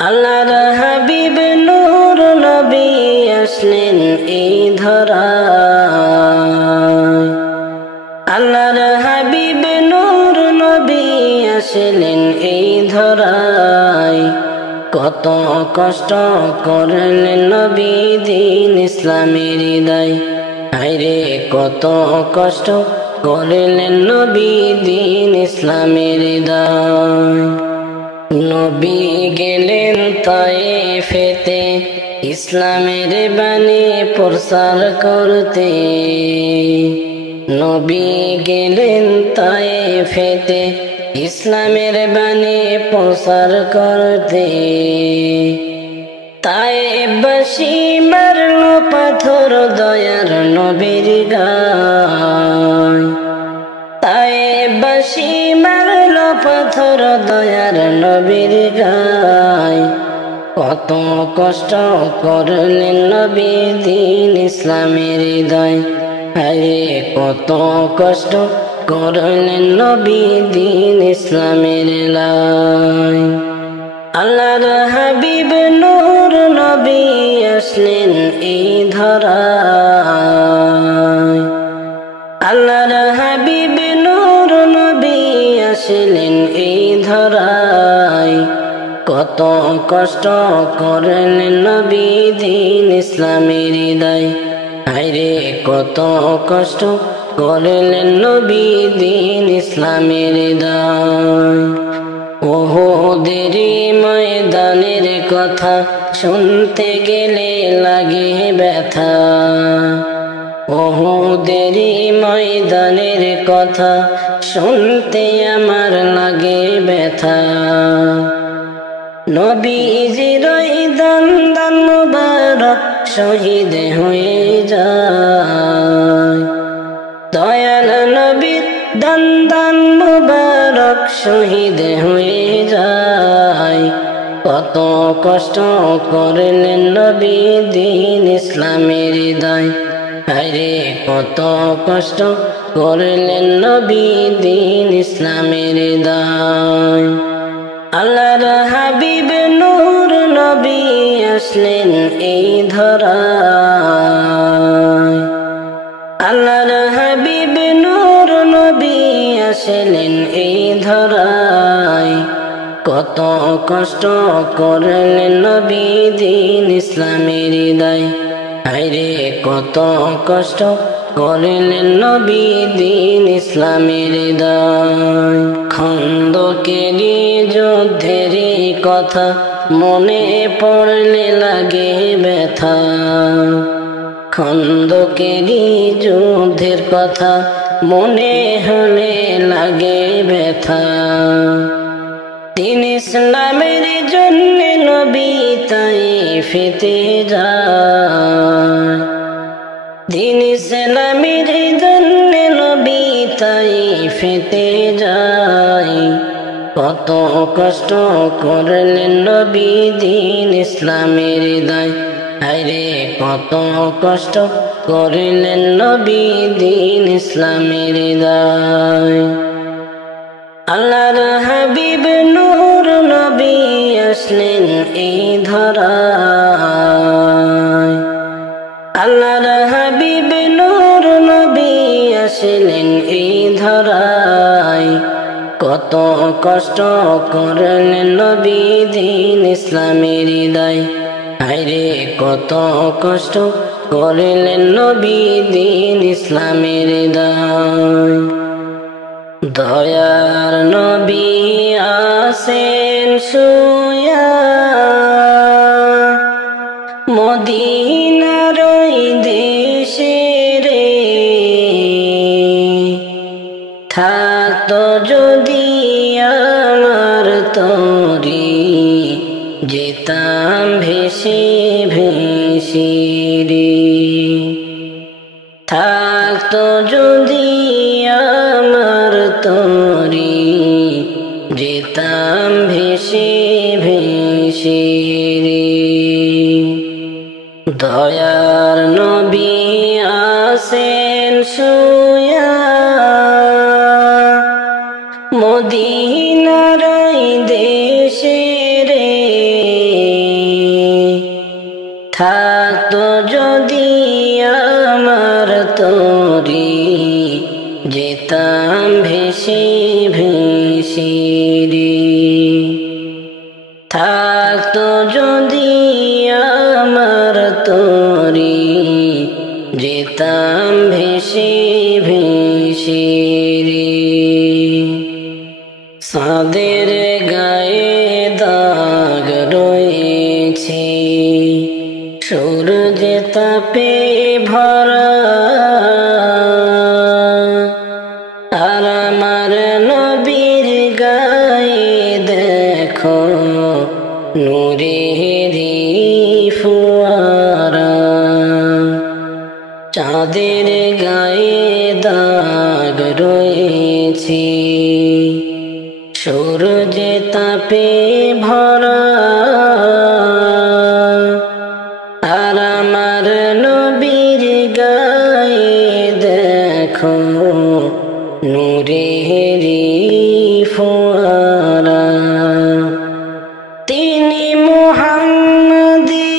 আল্লাহর হাবিব নূর নবী আসলেন এই ধরায়। আল্লাহর হাবিব নূর নবী আসলেন এই ধরায়। কত কষ্ট করলেন নবী দিন ইসলামের হৃদয়। হায়রে কত কষ্ট করলেন নবী দিন ইসলামের হৃদয়। নবী গেলেন তায়েফেতে ইসলামের বাণী প্রচার করতে। নবী গেলেন তায়েফেতে ইসলামের বাণী প্রচার করতে। তায়েফবাসী মারল পাথর দয়ার নবীর গায়। তায়েফবাসী মারল পাথর দয়ার নবীর গায়। কত কষ্ট করলেন নবী দিন ইসলামের হৃদয়। আরে কত কষ্ট করলেন নবী দিন ইসলামের হৃদয়। আল্লাহর হাবিব নূর নবী আসলেন এই ধরায়। আল্লাহর হাবিব নূর নবী আসলেন এই ধরায়। কত কষ্ট করলেন নবী দিন ইসলামের হৃদয়। হায়রে কত কষ্ট করলেন নবী দিন ইসলামের হৃদয়। ওহুদের ময়দানের কথা শুনতে গেলে লাগে ব্যথা। ওহুদের ময়দানের কথা শুনতে আমার লাগে ব্যথা। নবীজির দান দান মুবারক শহীদ হয়ে যায়। দয়াল নবীর দান দান মুবারক শহীদ হয়ে যায়। কত কষ্ট করলেন নবী দিন ইসলামের হৃদয়। আরে কত কষ্ট করলেন নবী দিন ইসলামের হৃদয়। আল্লাহর হাবিব নূর নবী আসলেন এই ধরায়। আল্লাহর হাবিব নূর নবী আসলেন এই ধরায়। কত কষ্ট করলেন নবী দিন ইসলামের হৃদয়। হায়রে কত কষ্ট করলেন নবী দিন ইসলামের হৃদয়। খন্দকেরই যুদ্ধেরই কথা মনে পড়লে লাগে ব্যথা। খন্দকেরই যুদ্ধের কথা মনে হলে লাগে ব্যথা। দিন ইসলামের জন্য নবী তায়েফেতে যায়। দিন ইসলামের জন্য নবী তায়েফেতে যায়। কত কষ্ট করলেন নবী দিন ইসলামের হৃদয়। হায়রে কত কষ্ট করলেন নবী দিন ইসলামের হৃদয়। আল্লাহর হাবিব নূর নবী আসলেন এই ধরায়। আল্লাহর হাবিব নূর নবী আসলেন এই ধরায়। কত কষ্ট করলেন নবী দিন ইসলামের হৃদয়। হায়রে কত কষ্ট করলেন নবী দিন ইসলামের হৃদয়। দয়ার নবী আসেন শুয়া মদিনার ওই দেশে রে। থাকতো যদি আমার তরি যেতাম ভেসে ভেসে রে। থাকতো যদি আমার তরি যেতাম ভেসে ভেসে রে। দয়ার নবী আসেন শুয়া মদিনার ওই দেশে রে। থাকতো যদি আমার তরি, যেতাম ভেসে ভেসে রে। থাকতো যদি আমার তরি, যেতাম ভেসে ভেসে রে। চাঁদের গায়ে দাগ রয়েছে, সূর্যে তাপে ভরা, আর আমার নবীর গায়ে দেখো নূরেরই ফোয়ারা। চাঁদের গায়ে দাগ রয়েছে, সূর্যে তাপে ভরা, আর আমার নবীর গায়ে দেখো নূরেরই ফোয়ারা। তিনি মুহাম্মদী,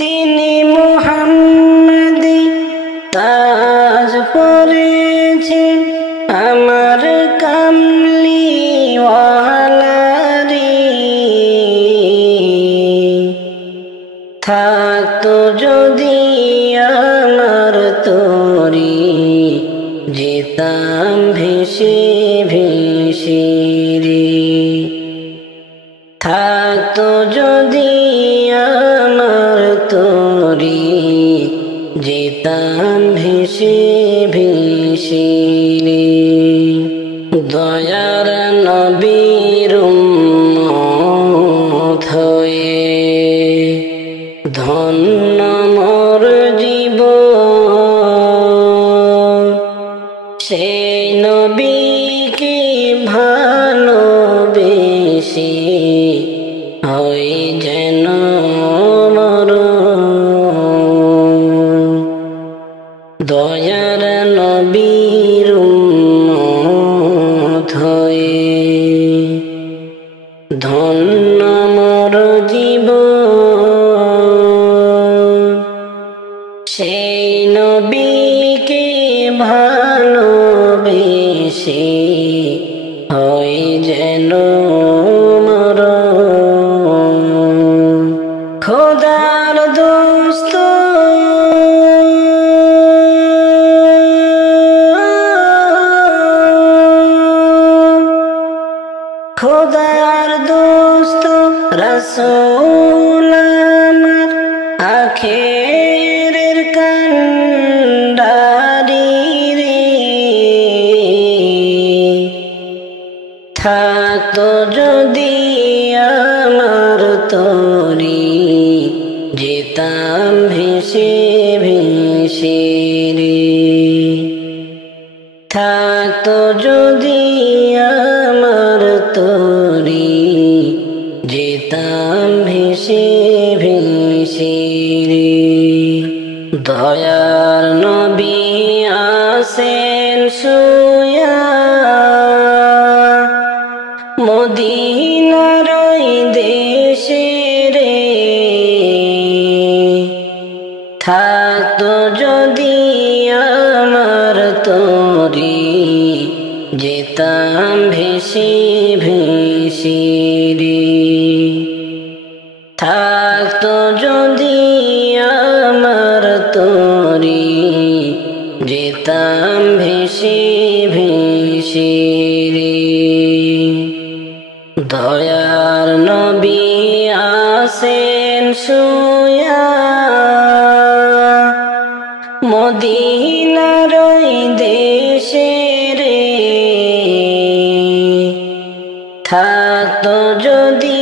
তিনি মুহাম্মদী তাজ পরেছেন আমার কামলিওয়ালা রে। থাকতো যদি আমার তরি, যেতাম ভেসে ভেসে রে। থাকতো যদি আমার তরি, যেতাম ভেসে ভেসে রে। দয়ার নবীর উম্মত হয়ে ধন্য মোর জীবন। সেই নবীকে ভালোবেসে হই যেন মরণ। দয়ার নবীর উম্মত হয়ে ধন্য মোর জীবন। সেই নবীকে ভালোবেসে হই যেন মরণ। খোদার দোস্ত খোদার দোস্ত রাসূল আমার আখেরের কান্ডারি রে। থাকতো যদি আমার তরি, যেতাম ভেসে ভেসে রে। থাকতো যদি আমার তরি, যেতাম ভেসে ভেসে রে। দয়ার নবী আছেন শুয়া মদিনার ওই দেশে রে। থাকতো যদি আমার তরি, যেতাম ভেসে ভেসে রে। থাকতো যদি আমার তরি, যেতাম ভেসে ভেসে রে। দয়ার নবী আছেন শুয়া মদিনার ওই দেশে রে। থাকতো যদি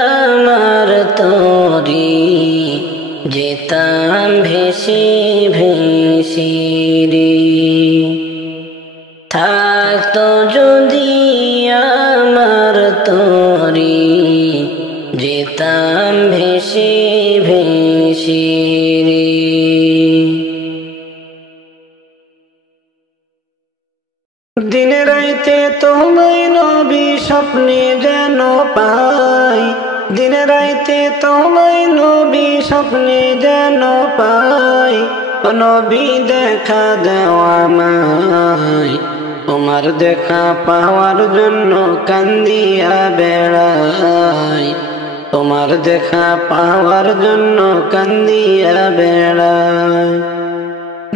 আমার তরি, যেতাম ভেসে ভেসে রে। থাকতো যদি আমার তরি, যেতাম ভেসে ভেসে রে। দিন রাইতে তোমায় নবী স্বপ্নে যেন পাই, দিন রাইতে তোমায় নবী স্বপ্নে যেন পাই। ও নবী দেখা দাও আমায়, তোমার দেখা পাওয়ার জন্য কান্দিয়া বেড়াই, তোমার দেখা পাওয়ার জন্য কান্দিয়া বেড়াই।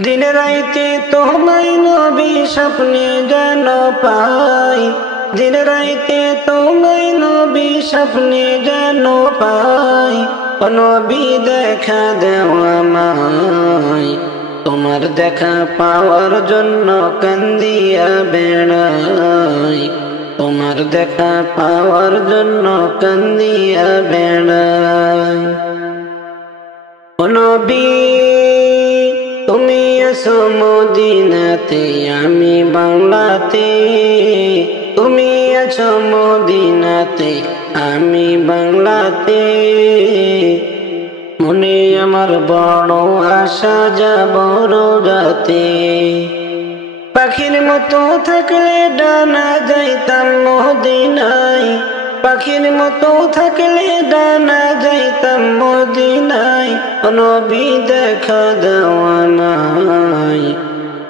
দিন রাইতে তোমায় নবী স্বপ্নে যেন পাই, দিন রাইতে তোমায় নবী স্বপ্নে যেন পাই। ও নবী দেখা দাও আমায়, তোমার দেখা পাওয়ার জন্য কান্দিয়া বেড়াই, তোমার দেখা পাওয়ার জন্য কান্দিয়া বেড়াই। ও নবী তুমি আছো মদিনাতে আমি বাংলাতে, তুমি আছো মদিনাতে আমি বাংলাতে। মনে আমার বড় আশা যাব রোজাতে, পাখির মতো থাকলে ডানা যাইতাম মদিনায়, পাখির মতো থাকলে ডানা যাইতাম মদিনায়। ও নবী দেখা দাও আমায়,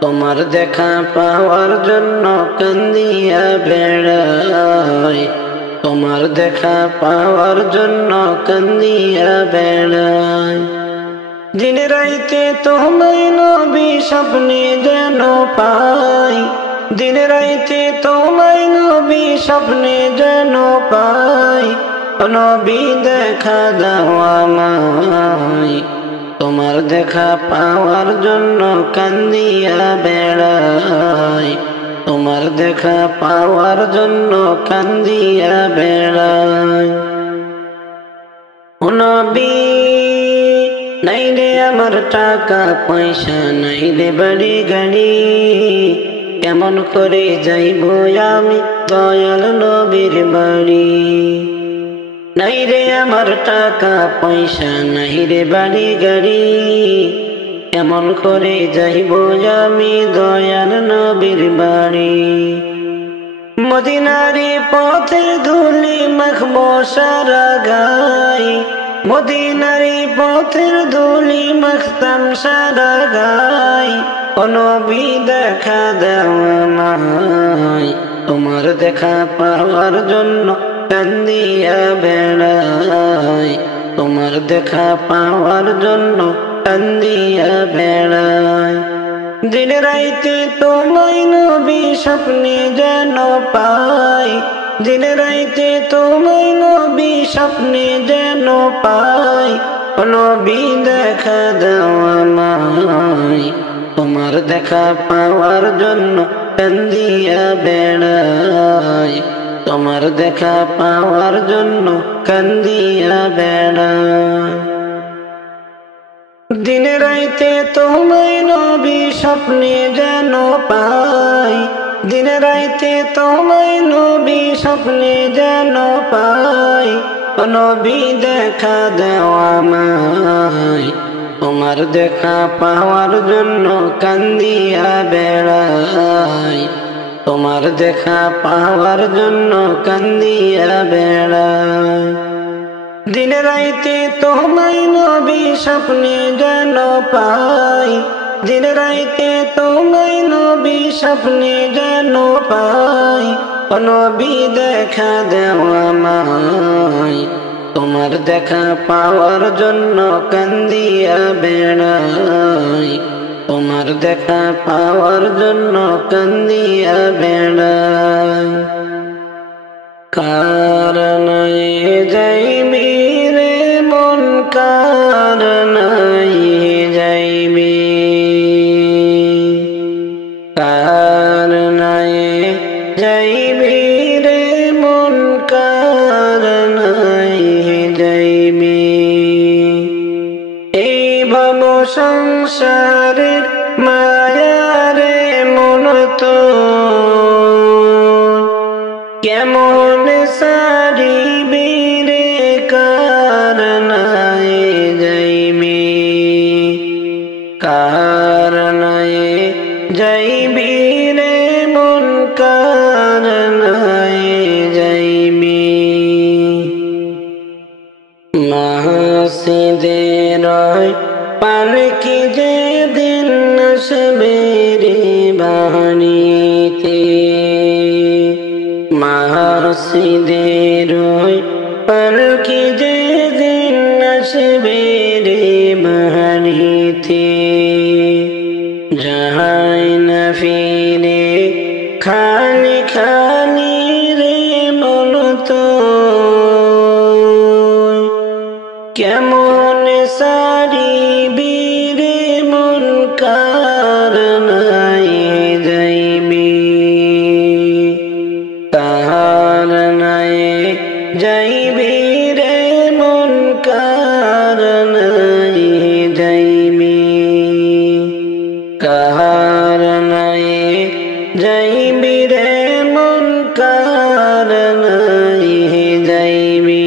তোমার দেখা পাওয়ার জন্য কান্দিয়া বেড়াই, তোমার দেখা পাওয়ার জন্য কান্দিয়া বেড়াই। দিন রাইতে তোমায় নবী স্বপ্নে যেন পাই, দিন রাইতে তোমায় নবী স্বপ্নে যেন পাই। ও নবী দেখা দাও আমায়, তোমার দেখা পাওয়ার জন্য কান্দিয়া বেড়াই, তোমার দেখা পাওয়ার জন্য কান্দিয়া বেড়াই। ও নবী নাই রে আমার টাকা পয়সা, নাই রে বাড়ি গাড়ি, কেমন করে যাইব আমি দয়াল নবীর বাড়ি। নাই রে আমার টাকা পয়সা, নাই রে বাড়ি গাড়ি, কেমন করে যাইব আমি দয়াল নবীর বাড়ি। মদিনারি পথের ধুলি মাখবো সারা গায়, মদিনারি পথের ধুলি মাখতাম সারা গায়। ও নবী দেখা দাও আমায়, তোমার দেখা পাওয়ার জন্য কান্দিয়া বেড়াই, তোমার দেখা পাওয়ার জন্য কান্দিয়া বেড়াই। দিন রাইতে তোমায় নবী স্বপ্নে যেন পাই, দিন রাইতে তোমায় নবী স্বপ্নে যেন পাই। ও নবী দেখা দাও আমায়, তোমার দেখা পাওয়ার জন্য কান্দিয়া বেড়াই, তোমার দেখা পাওয়ার জন্য কান্দিয়া বেড়াই। দিন রাইতে তোমায় নবী স্বপ্নে যেন পাই, দিন রাইতে তোমায় নবী স্বপ্নে যেন পাই। ও নবী দেখা দাও আমায়, তোমার দেখা পাওয়ার জন্য কান্দিয়া বেড়াই, তোমার দেখা পাওয়ার জন্য কান্দিয়া বেড়াই। দিন রাইতে তোমায় নবী স্বপ্নে যেন পাই, দিন রাইতে তোমায় নবী স্বপ্নে যেন পাই। ও নবী দেখা দাও আমায়, তোমার দেখা পাওয়ার জন্য কান্দিয়া বেড়াই, তোমার দেখা পাওয়ার জন্য কান্দিয়া বেড়াই। কারণে যাইবি রে মন, কারণে যাইবি, কারণে যাইবি রে মন, কারণে যাইবি। এই ভব সংসারের মায়ারে মন তো কেমন সারিবি রে, কারণে যাইবি, কারণে যাইবি রে মন, হাসিদের ওই পালকি যেদিন আসবে রে বাড়িতে, যায় না ফিরে খালি খালি রে মন তো, কেমন সারিবি রে মন কার নাই যাইবি, কার নাই যাইবি রে মন কার নাই যাইবি, কার নাই যাইবি রে মন কার নাই যাইবি।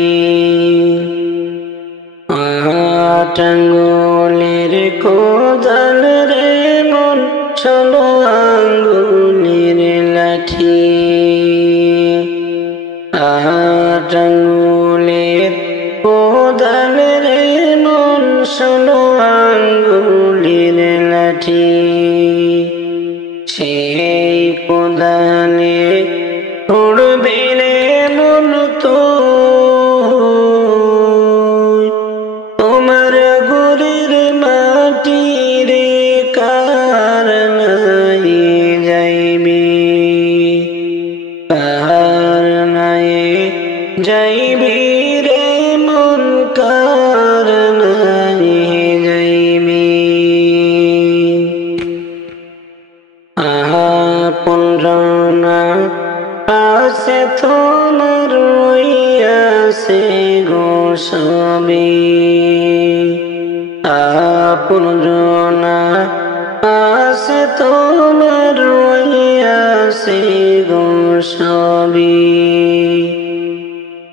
আটাঙ্গুলের কোদাল রে মন 16 আঙ্গুলের লাঠি, আটাঙ্গুলের কোদাল রে মন 16 আঙ্গুলের লাঠি, সেই কোদালে উড়বে রে মন তো, তোমার গুরির মাটি রে কার নাই যাইবি, কার নাই যাইবি রে মন কার নাই যাইবি। আপন রানা আছে তোমার রইয়াছে গো সবই, আপন রানা আছে তোমার রইয়াছে গো সবই,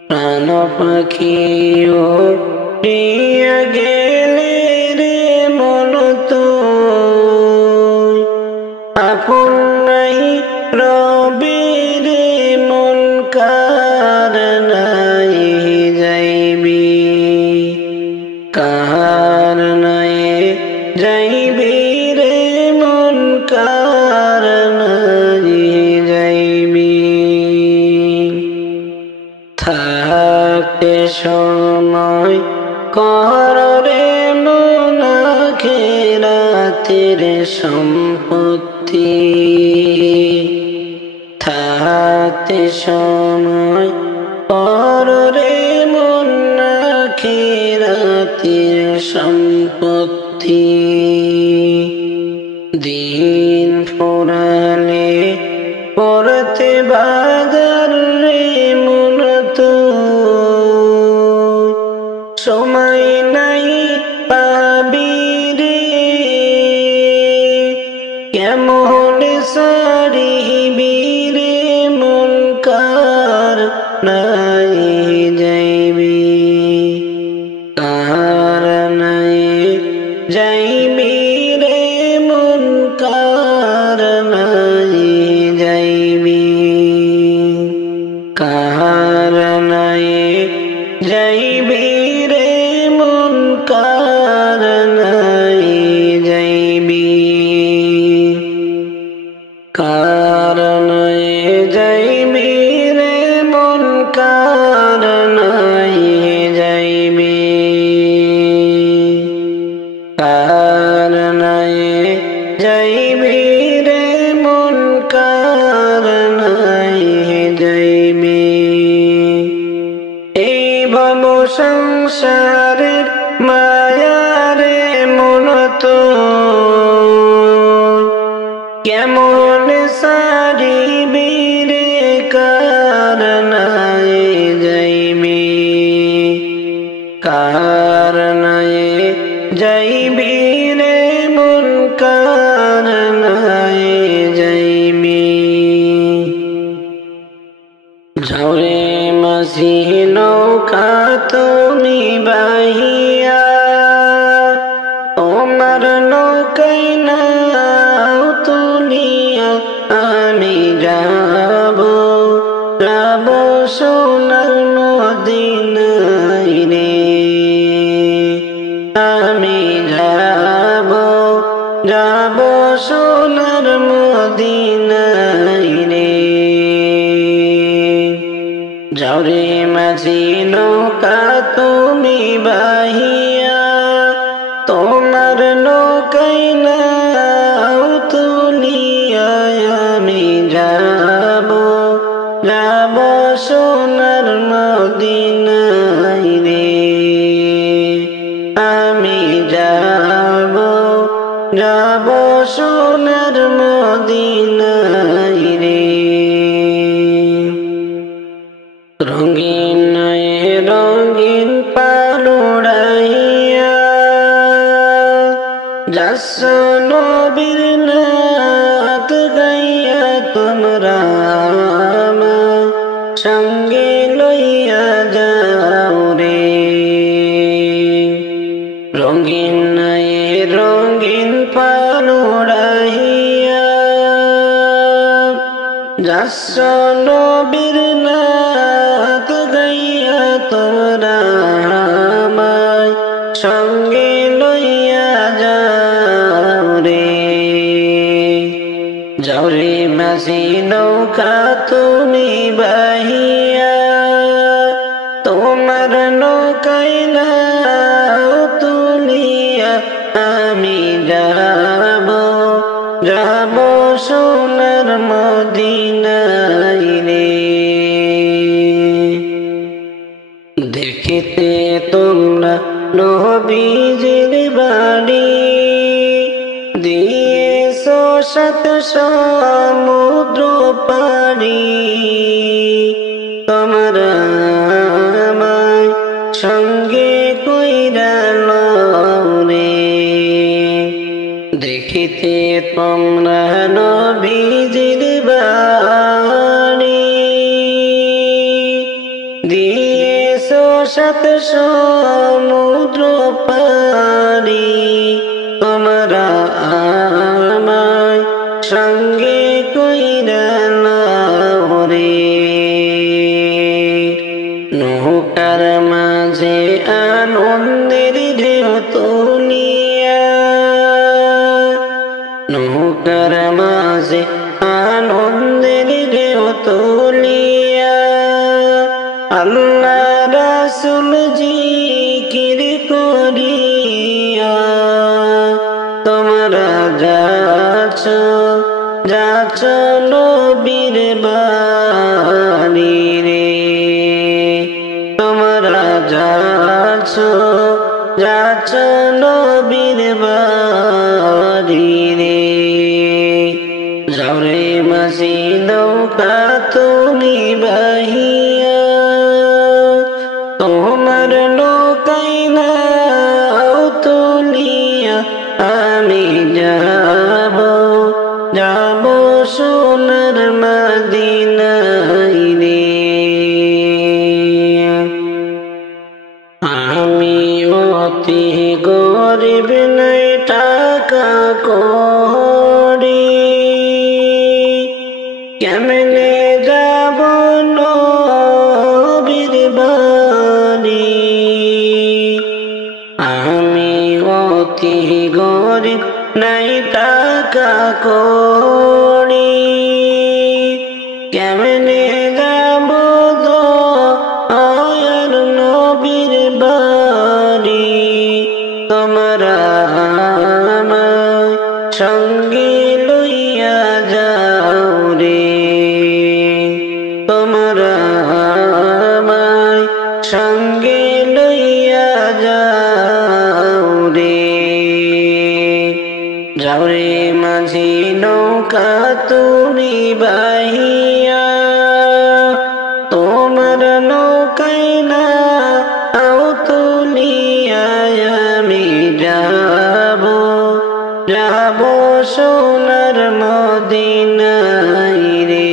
প্রাণ পাখিও প্রিয়া গেলে রে মন তো, আপন নাই রবি রে মন কার নাই যাইবি, কার নাই যাইবি রে মন কার নাই যাইবি। থাকতে সময় কর রে মন আখিরাতের সম্পত্তি, থাকতে সময় কর রে মন আখিরাতের সম্পত্তি, দিন ফুরালে পড়তে বাজার রে মন তো, সময় নাই পাবি রে কেমন সারিবি রে মন কার নাই যাইবি, কার নাই যাইবি রে মন কার নাই যাইবি, কার নাই যাইবি রে মন কার নাই যাইবি, কার নাই যাইবি রে মন কার নাই যাইবি, কার নাই যাইবি রে মন কার নাই যাইবি। এই ভব সংসারের মায়ারে মন তো, কেমন সারিবি রে কার নাই যাইবি, কার নাই যাইবি রে মন কার নাই যাইবি। যাও রে মাঝি নৌকা তুমি বাহিয়া, তোমার নৌকাই নাও তুলিয়া আমি যাব, যাব সোনার মদিনায় রে, আমি যাব, যাব সোনার মদিনায় রে। যাওরে মাঝি নৌকা তুমি বাহিয়া তোমার নৌকাই নাও তুলিয়া আমি যাব যাব সোনার মদিনায় রে আমি যাব যাব সোনার মদিনায় রে রঙিন রঙিন পালুড়াইয়া যাস নবীর নাত গাইয়া তোমরা সঙ্গে লইয়া যাও রে রঙিন রঙিন পালুড়াইয়া যাস নবীর নাত গাইয়া তোমরা আমায় সঙ্গে লইয়া যাও রে যাও রে মাঝি নৌকা তুমি বাহিয়া তোমার নৌকাই নাও তুলিয়া আমি যাব যাব সোনার মদিনায় রে দেখিতে তোমরা নবীজির বাড়ি দিয়েছো 7 সমুদ্র পাড়ি তোমরা আমায় সঙ্গে কইরা লও রে দেখিতে তোমরা নবীজির বাড়ি দিয়েছো 7 সমুদ্র পাড়ি তোমরা আমায় সঙ্গে কইরা লও রে নৌকার মাঝে আনন্দের ঢেউ তুলিয়া নৌকার মাঝে আনন্দের ঢেউ তুলিয়া আল্লাহ রাসূল জিকির করিয়া তোমরা যাচ্ছ যাচ্ছ নবীর বাড়ি রে তোমরা যাচ্ছ যাচ্ছ নবীর বাড়ি রে যাও রে মাঝি নৌকা তুমি বাহিয়া তোমার নৌকাই নাও তুলিয়া আমি যাব যাব সোনার মদিনায় রে আমি অতি গরিব নাই টাকা কড়ি কেমনে যাব নবীর বাড়ি আমি অতি গরিব নাই টাকা কড়ি কেমনে যাব দয়ার নবীর বাড়ি তোমরা আমায় সঙ্গে লইয়া যাও রে তোমরা আমায় সঙ্গে লইয়া যাও রে যাও রে মাঝি নৌকা তুমি বাহিয়া তোমার নৌকাই নাও তুলিয়া আমি যাব যাব সোনার মদিনায় রে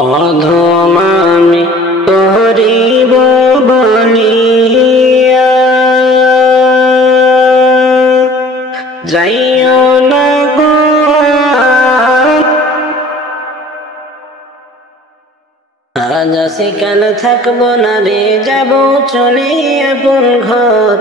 অধম আমি করিব বলিয়া যাইও না গো আজ আসি কাল থাকবো না রে যাব চলে আপন ঘর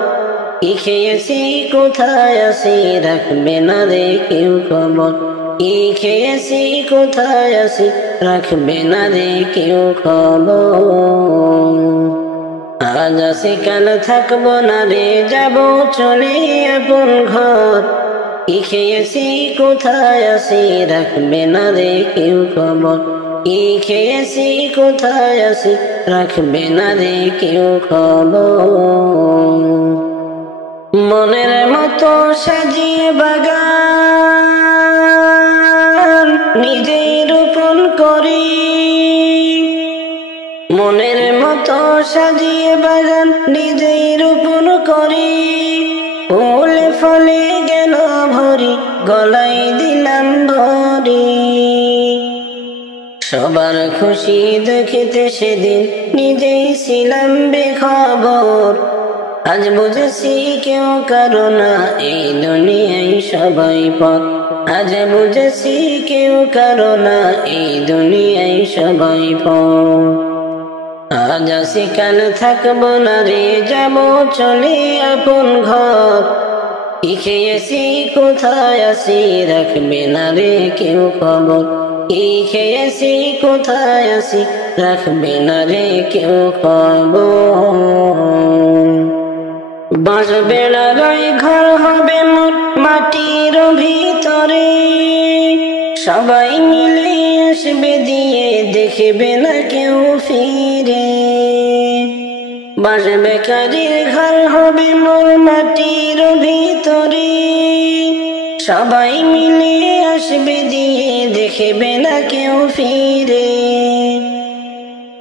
কি খেয়েছি কোথায় আসি রাখবে না রে কেউ খবর কি খেয়েছি কোথায় আছি রাখবে না রে কেউ খবর। আজ আছি কাল থাকবো না রে যাবো চলে আপন ঘর। কি খেয়েছি কোথায় আছি রাখবে না রে কেউ খবর। কি খেয়েছি কোথায় আছি রাখবে না রে কেউ খবর। মনের মতো সাজিয়ে বাগান নিজেই রোপণ করি। মনের মতো সাজিয়ে বাগান নিজেই রোপণ করি। ফুলে ফলে গেল ভরি গলায় দিলাম ভরি। সবার খুশি দেখিতে সেদিন নিজেই ছিলাম বেখবর। আজ বুঝেছি কেউ কারো না এই দুনিয়ায় সবাই পর। আজ বুঝেছি কেউ কারো না এই দুনিয়ায় সবাই পর। আজ আছি কাল থাকবো না রে যাবো চলে আপন ঘর। কি খেয়েছি কোথায় আছি রাখবে না রে কেউ খবর। কি খেয়েছি কোথায় আছি রাখবে না রে কেউ খবর। বাঁশ বেড়ার ঘর হবে মোর মাটির ভিতরে। সবাই মিলে আসবে দিয়ে দেখবে না কেউ ফিরে। বাঁশ বেকারির ঘর হবে মোর মাটির ভিতরে। সবাই মিলে আসবে দিয়ে দেখবে না কেউ ফিরে।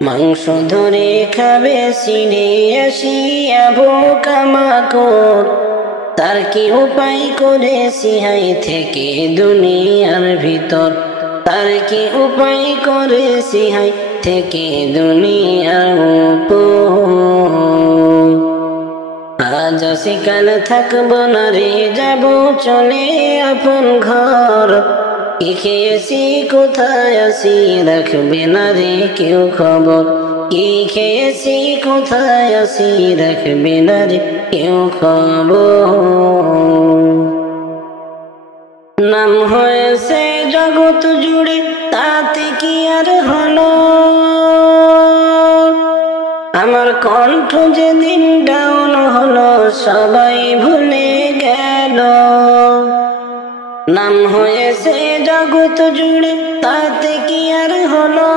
মাংস ধরে খাবে ছিঁড়ে আসিয়া পোকামাকড়। তার কি উপায় করেছি হাই থেকে দুনিয়ার ভিতর। তার কি উপায় করেছি হাই থেকে দুনিয়ার উপর। আজ আছি কাল থাকবো না রে যাবো চলে আপন ঘর। কি খেয়েছি কোথায় আছি রাখবে না রে কেউ খবর। কি খেয়েছি কোথায় আছি রাখবে না রে কেউ খবর। নাম হয়েছে জগৎ জুড়ে তাতে কি আর হলো। আমার কণ্ঠ যেদিন ডাউন হলো সবাই ভুলে গেল। নাম হয়েছে জগৎ জুড়ে তাতে কি আর হলো।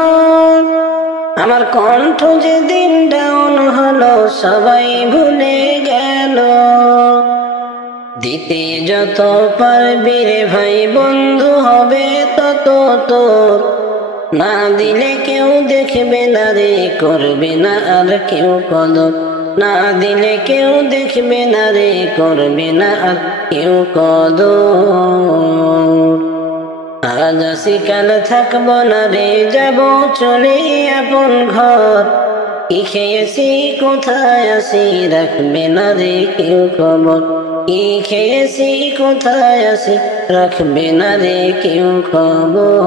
আমার কণ্ঠ যেদিন ডাউন হলো সবাই ভুলে গেল। দিতে যত পারবি রে ভাই বন্ধু হবে তত তোর। না দিলে কেউ দেখবে না রে করবে না আর কেউ কদর। না দিলে কেউ দেখবে না রে করবে না আর কেউ কদর। আজ আছি কাল থাকবো না রে যাবো চলে আপন ঘর। কি খেয়েছি কোথায় আছি রাখবে না রে কেউ খবর। কি খেয়েছি কোথায় আছি রাখবে না রে কেউ খবর।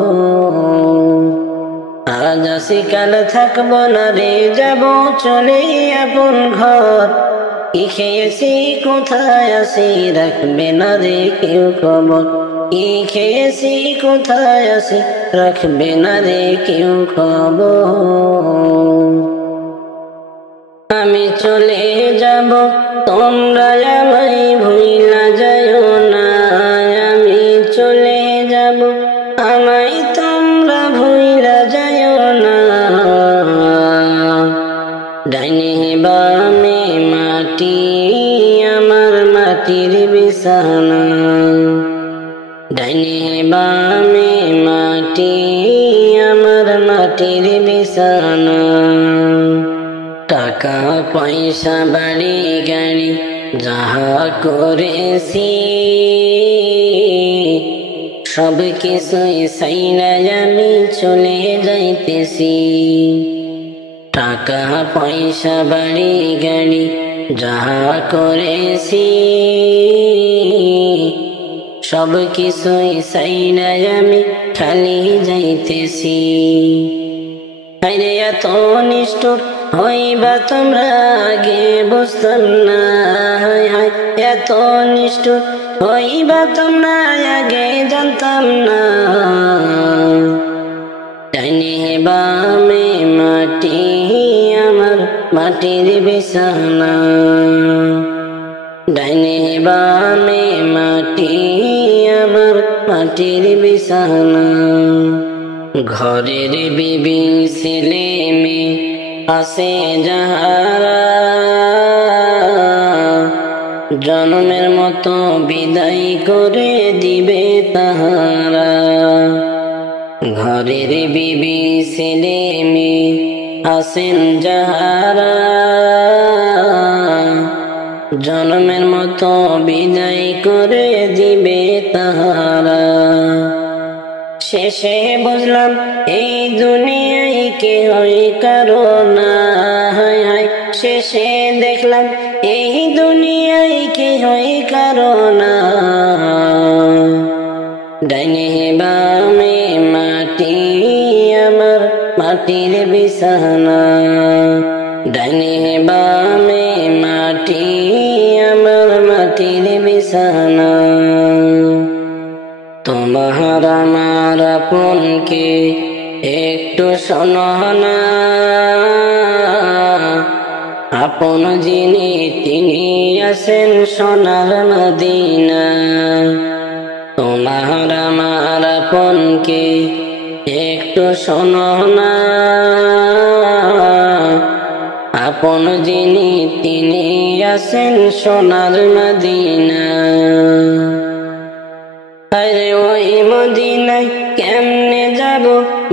আজ আছি কাল থাকবো না রে যাবো চলে আপন ঘর। কি খেয়েছি কোথায় আছি রাখবে না রে কেউ খবর। কি খেয়েছি কোথায় আছি রাখবে না রে কেউ খবর। আমি চলে যাব তোমরা আমায় ভুইলা যাইও না। আমি চলে যাব আমায় তোমরা ভুইলা যাইও না। ডাইনে বামে মাটি আমার মাটির বিছানা। ডাইনে বামে মাটি আমার মাটির বিছানা। টাকা পয়সা বাড়ি গাড়ি যাহা করেছি সব কিছুই সাইরা আমি চলে যাইতেছি। টাকা পয়সা বাড়ি গাড়ি যাহা করেছি সব কিছুই সাইরা আমি খালি যাইতেছি। আরে এত নিষ্ঠুর হইবা তোমরা আগে বুঝতাম না। এত নিষ্ঠুর হইবা তোমরা আগে জানতাম না। মাটির বিছানা ডাইনে বামে মাটি আমার মাটির বিছানা ঘরের বিবি ছেলে মেয়ে আছে যাহারা জন্মের মতো বিদায় করে দিবে তাহারা ঘরের বিবি ছেলে মেয়ে আছেন যাহারা জন্মের মতো বিদায় করে দিবে তাহারা শেষে বুঝলাম এই দুনিয়ায় কেহই কারো না হায় হায় শেষে দেখলাম এই দুনিয়ায় কেহই কারো না ডাইনে বামে মাটি আমার মাটির বিছানা ডাইনে বামে মাটি আমার মাটির বিছানা তোমার আমার আপনকে একটু শোনো না আপন যিনি তিনি আছেন সোনার মদিনা তোমার আমার আপনকে একটু শোনো না আপন যিনি তিনি আছেন সোনার মদিনা আরে ওই মদিনায় কেমনে যাব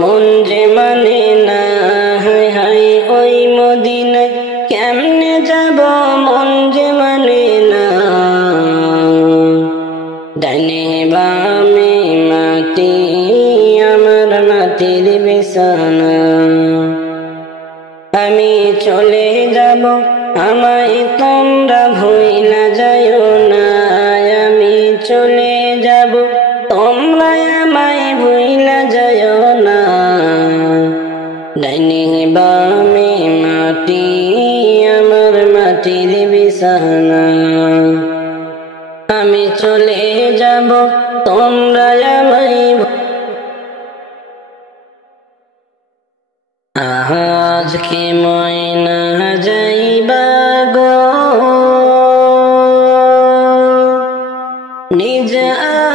মন যে মানে না হায় হায় ওই মদিনায় কেমনে যাব মন যে মানে না ডাইনে বামে মাটি আমার মাটির বিছানা আমি চলে যাব আমায় তোমরা ভুইলা যাইও না আমি চলে যাব তোমরা আমায় ভুইলা যাইও না ডাইনে বামে মাটি আমার মাটির বিছানা আমি চলে যাব তোমরা আমায় আজকে ময়না যাইবা গো নিজ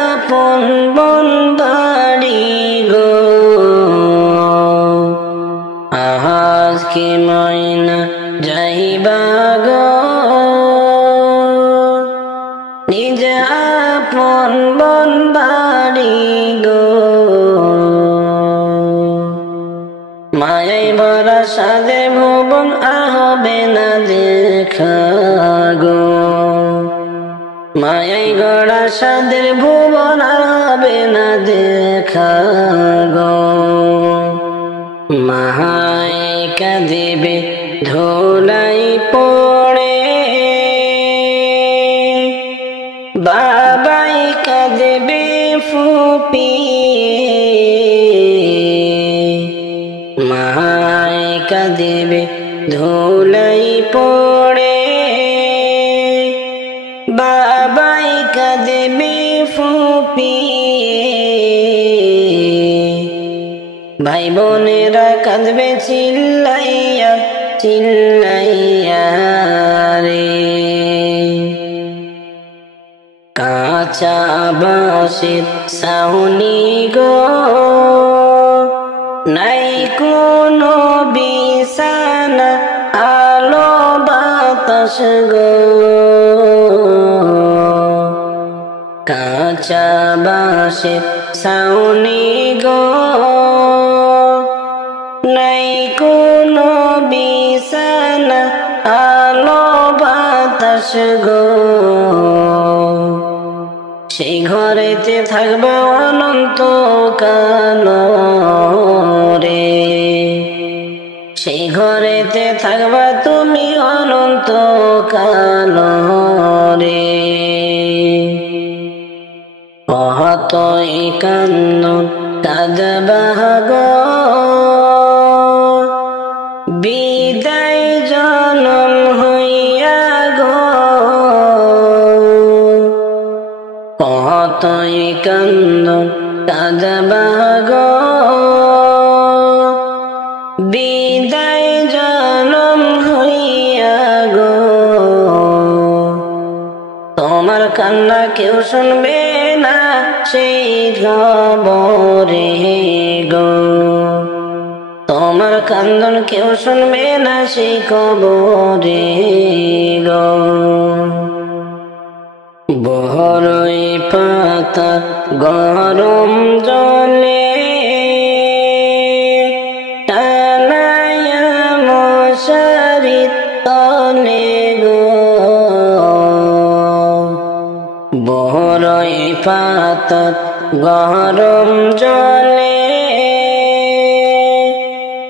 আপন বন বাড়ি গো আজকে ময়না যাইবা গো নিজ আপন বন বাড়ি গো মায়াই ভরা সাদে ভুবন আহবে না দেখা গো মায়াই গড়া সাদের ভুবন আহবে না দেখা গো মাহাই কাঁদিবে ধুলাই পড়ে বাবাই কাঁদিবে ফুপিয়ে মাই কাঁদিবে ধুলাই পড়ে বাবাই কাঁদিবে ফুপিয়ে ভাই বোনেরা কাঁদবে চিল্লাইয়া চিল্লাইয়া রে কাঁচা বাঁশের ছাউনি গো নাই কোনো বিছানা আলো বাতাস গো কাঁচা বাঁশের ছাউনি গো নাই কোনো বিছানা আলো বাতাস গো সেই ঘরেতে থাকবে অনন্ত কাল রে সেই ঘরেতে থাকবা তুমি অনন্ত কাল রে অহতই কান্দন কাঁদবা গো বিদায় জনম হইয়া গো অহতই কান্দন কাঁদবা গো বিদায় জনম হইয়া কান্না কেউ শুনবে না সেই কবরে গো, তোমার কান্দন কেউ শুনবে না সেই কবরে গো। বড়ই পাতা গরম জলে টানায়া মশারি তলে গো, বড়ই পাতা গরম জলে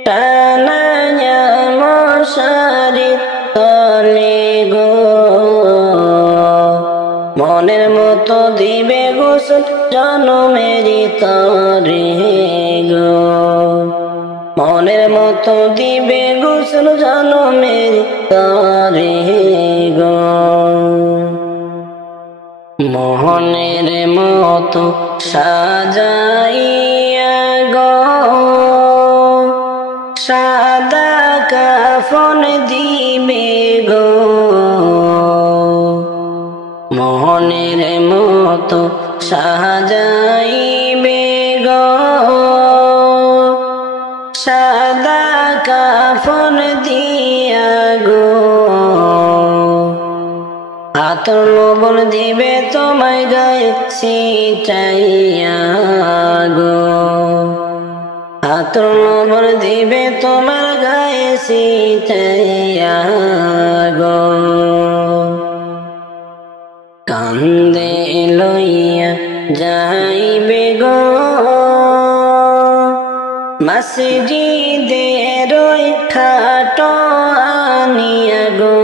টানায়া মশারি তলে গো, মনের মতো দিবে গোসল জনমেরি তরে গো, মনের মতো দিবে গোসল জনমেরি তরে গো। মোহনের মতো সাজাইয়া গো সাদা কাফন দিবে গো, মোহনের মতো সাজাইবে গো সাদা কাফন দিয়া গো, আতর লবণ দিবে তোমায় গায়ে ছিটাইয়া গো, আতর লবণ দিবে তোমার গায়ে ছিটাইয়া গো। কান্দে লইয়া যাইবে গো মসজিদের ওই খাটো আনিয়া গো,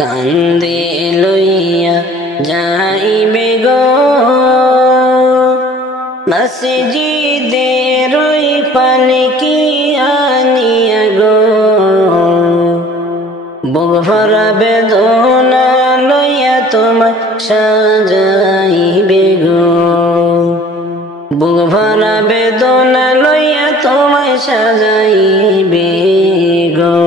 কান্দে লইয়া যাইবে গো মসজিদের ওই পালকি আনিয়া গো, বুক ভরা বেদনা লইয়া তোমায় সাজাইবে গো, বুক ভরা বেদনা লইয়া তোমায় সাজাইবে গো।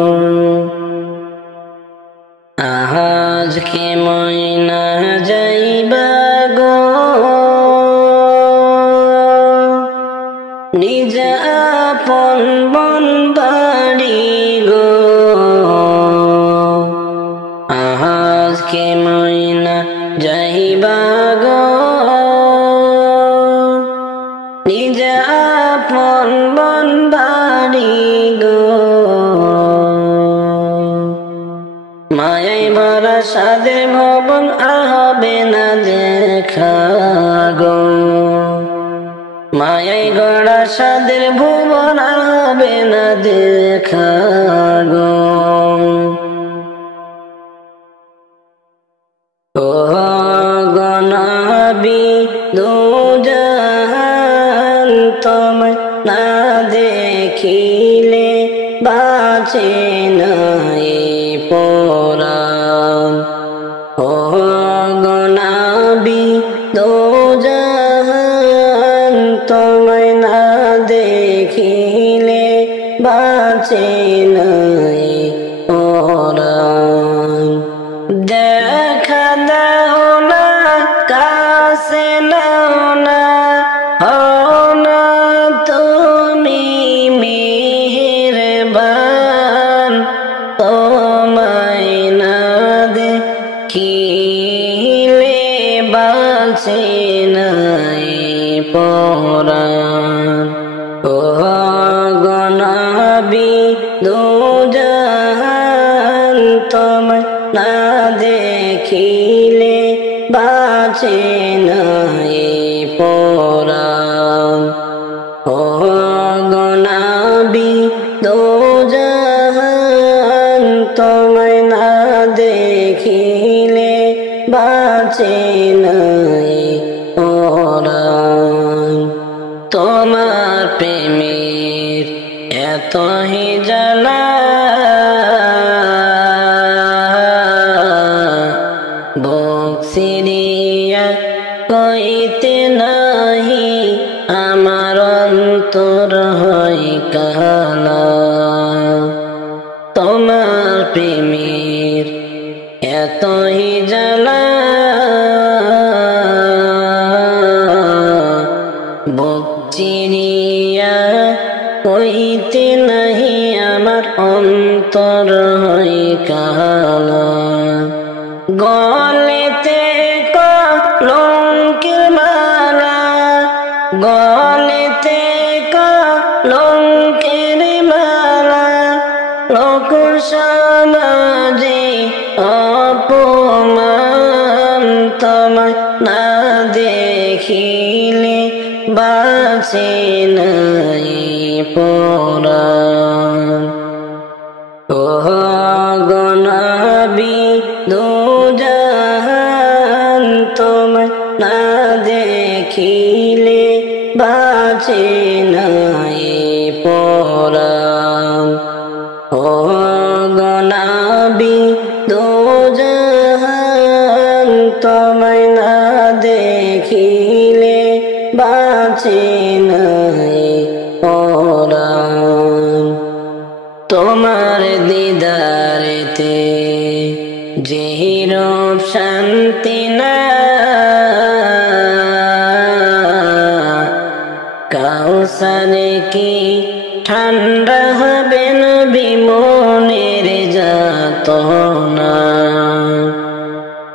আজকে ময়না যাইবা গো নিজ আপন বন বাড়ি গো, আজকে ময়না যাইবা গো নিজ আপন বন বাড়ি গো, মায়াই ভরা সাদের ভবন আর হবে না দেখা গো, মায়াই গড়া সাদের ভুবন আর হবে না দেখা গো। ও গনাবি দুজাহান তোমায় না দেখিলে বাঁচে না এ পরাণ, ও গনাবি দুজাহান তোমায় না দেখিলে বাঁচে না এ পরাণ। দেখা দাও না কাছে নাও না হও না তুমি মেহেরবান, তোমায় না দেখিলে বাঁচে না এ পরাণ, ও গনাবি দুজাহান তোমায় না দেখিলে বাঁচে না এ পরাণ, ও গনাবি দুজাহান তোমায় না দেখিলে বাঁচে না এ পরাণ। তোমার প্রেমের এতই জ্বালা বুক সিরিয়া কইতে নাহি আমার অন্তর হয় কালা, তোমার প্রেমের এতই কালা গলেতে কলঙ্কের মালা গলেতে কলঙ্কের মালা লোক সমাজে অপমান তোমায় না দেখিলে বাঁচে নাই পরাণ ও গো নবী দুজাহান তোমায় না দেখিলে বাঁচে নাই পরাণ ও গো নবী দুজাহান তোমায় না দেখিলে বাঁচে নাই পরাণ তোমার দিদারেতে যে রূপ শান্তি না কাউসারে কি ঠান্ডা হবে নবী মনের যাতনা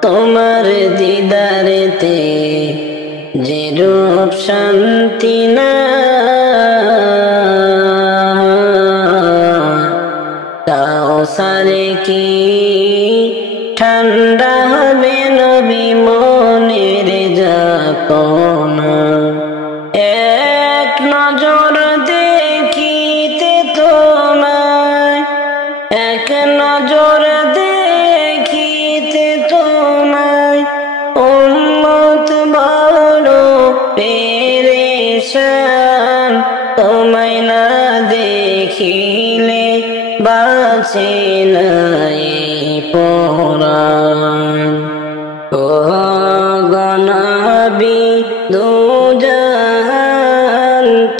তোমার দিদারেতে যে রূপ শান্তি না কাউসারে কি ঠান্ডা হবে নবী মনের যাতনা এক নজর দেখিতে তোমায় এক নজর দেখিতে তোমায় উম্মত বড় পেরেশান তোমায় না দেখিলে বাঁচে নাই পরাণ ও গো নবী দুজাহান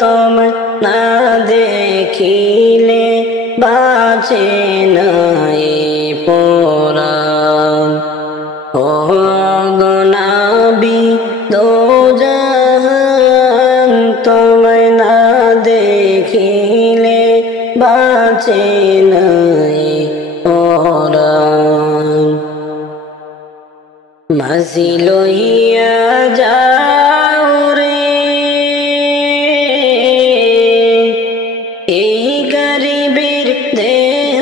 তোমায় না দেখিলে বাঁচে নাই পরাণ ও গো নবী দুজাহান তোমায় না দেখিলে বাঁচে নাই পরাণ মাঝি লইয়া যাও রে এই গরিবের দেহ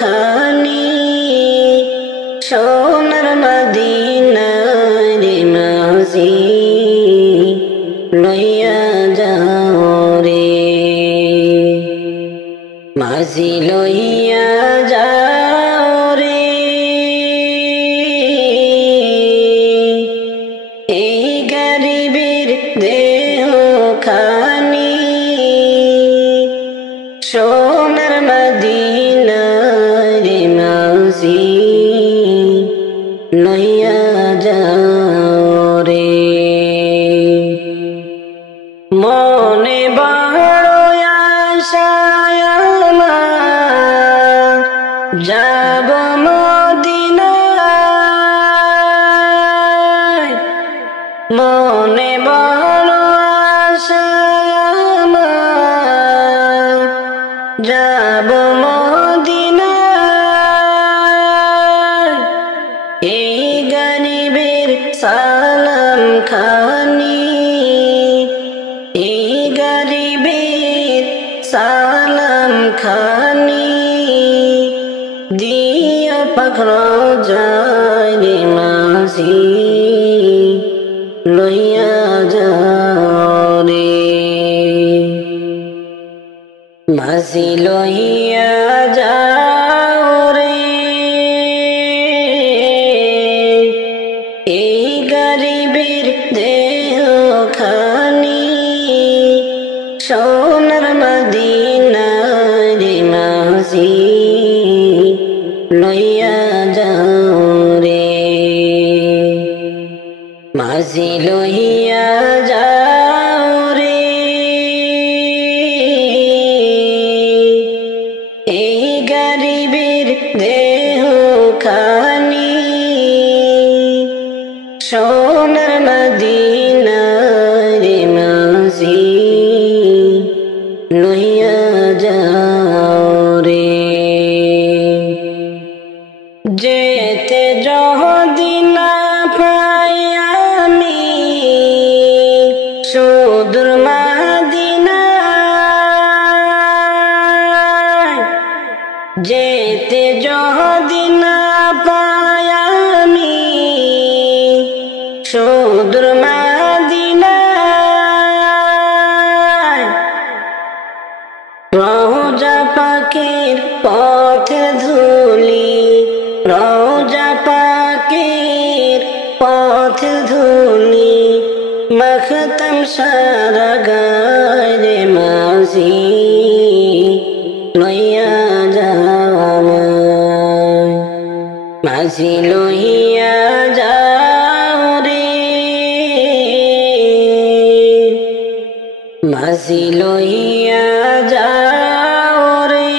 খানি সোনার মদিনার মাঝি লইয়া যাও রে মাঝি লইয়া যাও রে এই গরিবের দেহ খানি সোনার মদিনার মাঝি লইয়া যাও রে মনে বড় আশায় আমার যাব মদিনায় মনে বড় আশায় আমার যাব মদিনায় এই গরিবের সালাম খানি এই গরিবের সালাম খানি দিয়া পাখর যায় রে মাঝি লইয়া যাও রে মাঝি লইয়া যাও রে এই গরিবের দেহ খানি সোনার মদিনার মাঝি লইয়া যাও রে মাঝি লইয়া যাও রে এই গরিবের দেহ খানি সোনার মদিনার মাঝি লইয়া যাও রে মাখতাম সারা গায়ে মাঝি লইয়া যাও মাঝি লইয়া যাও রে মাঝি লইয়া যাও রে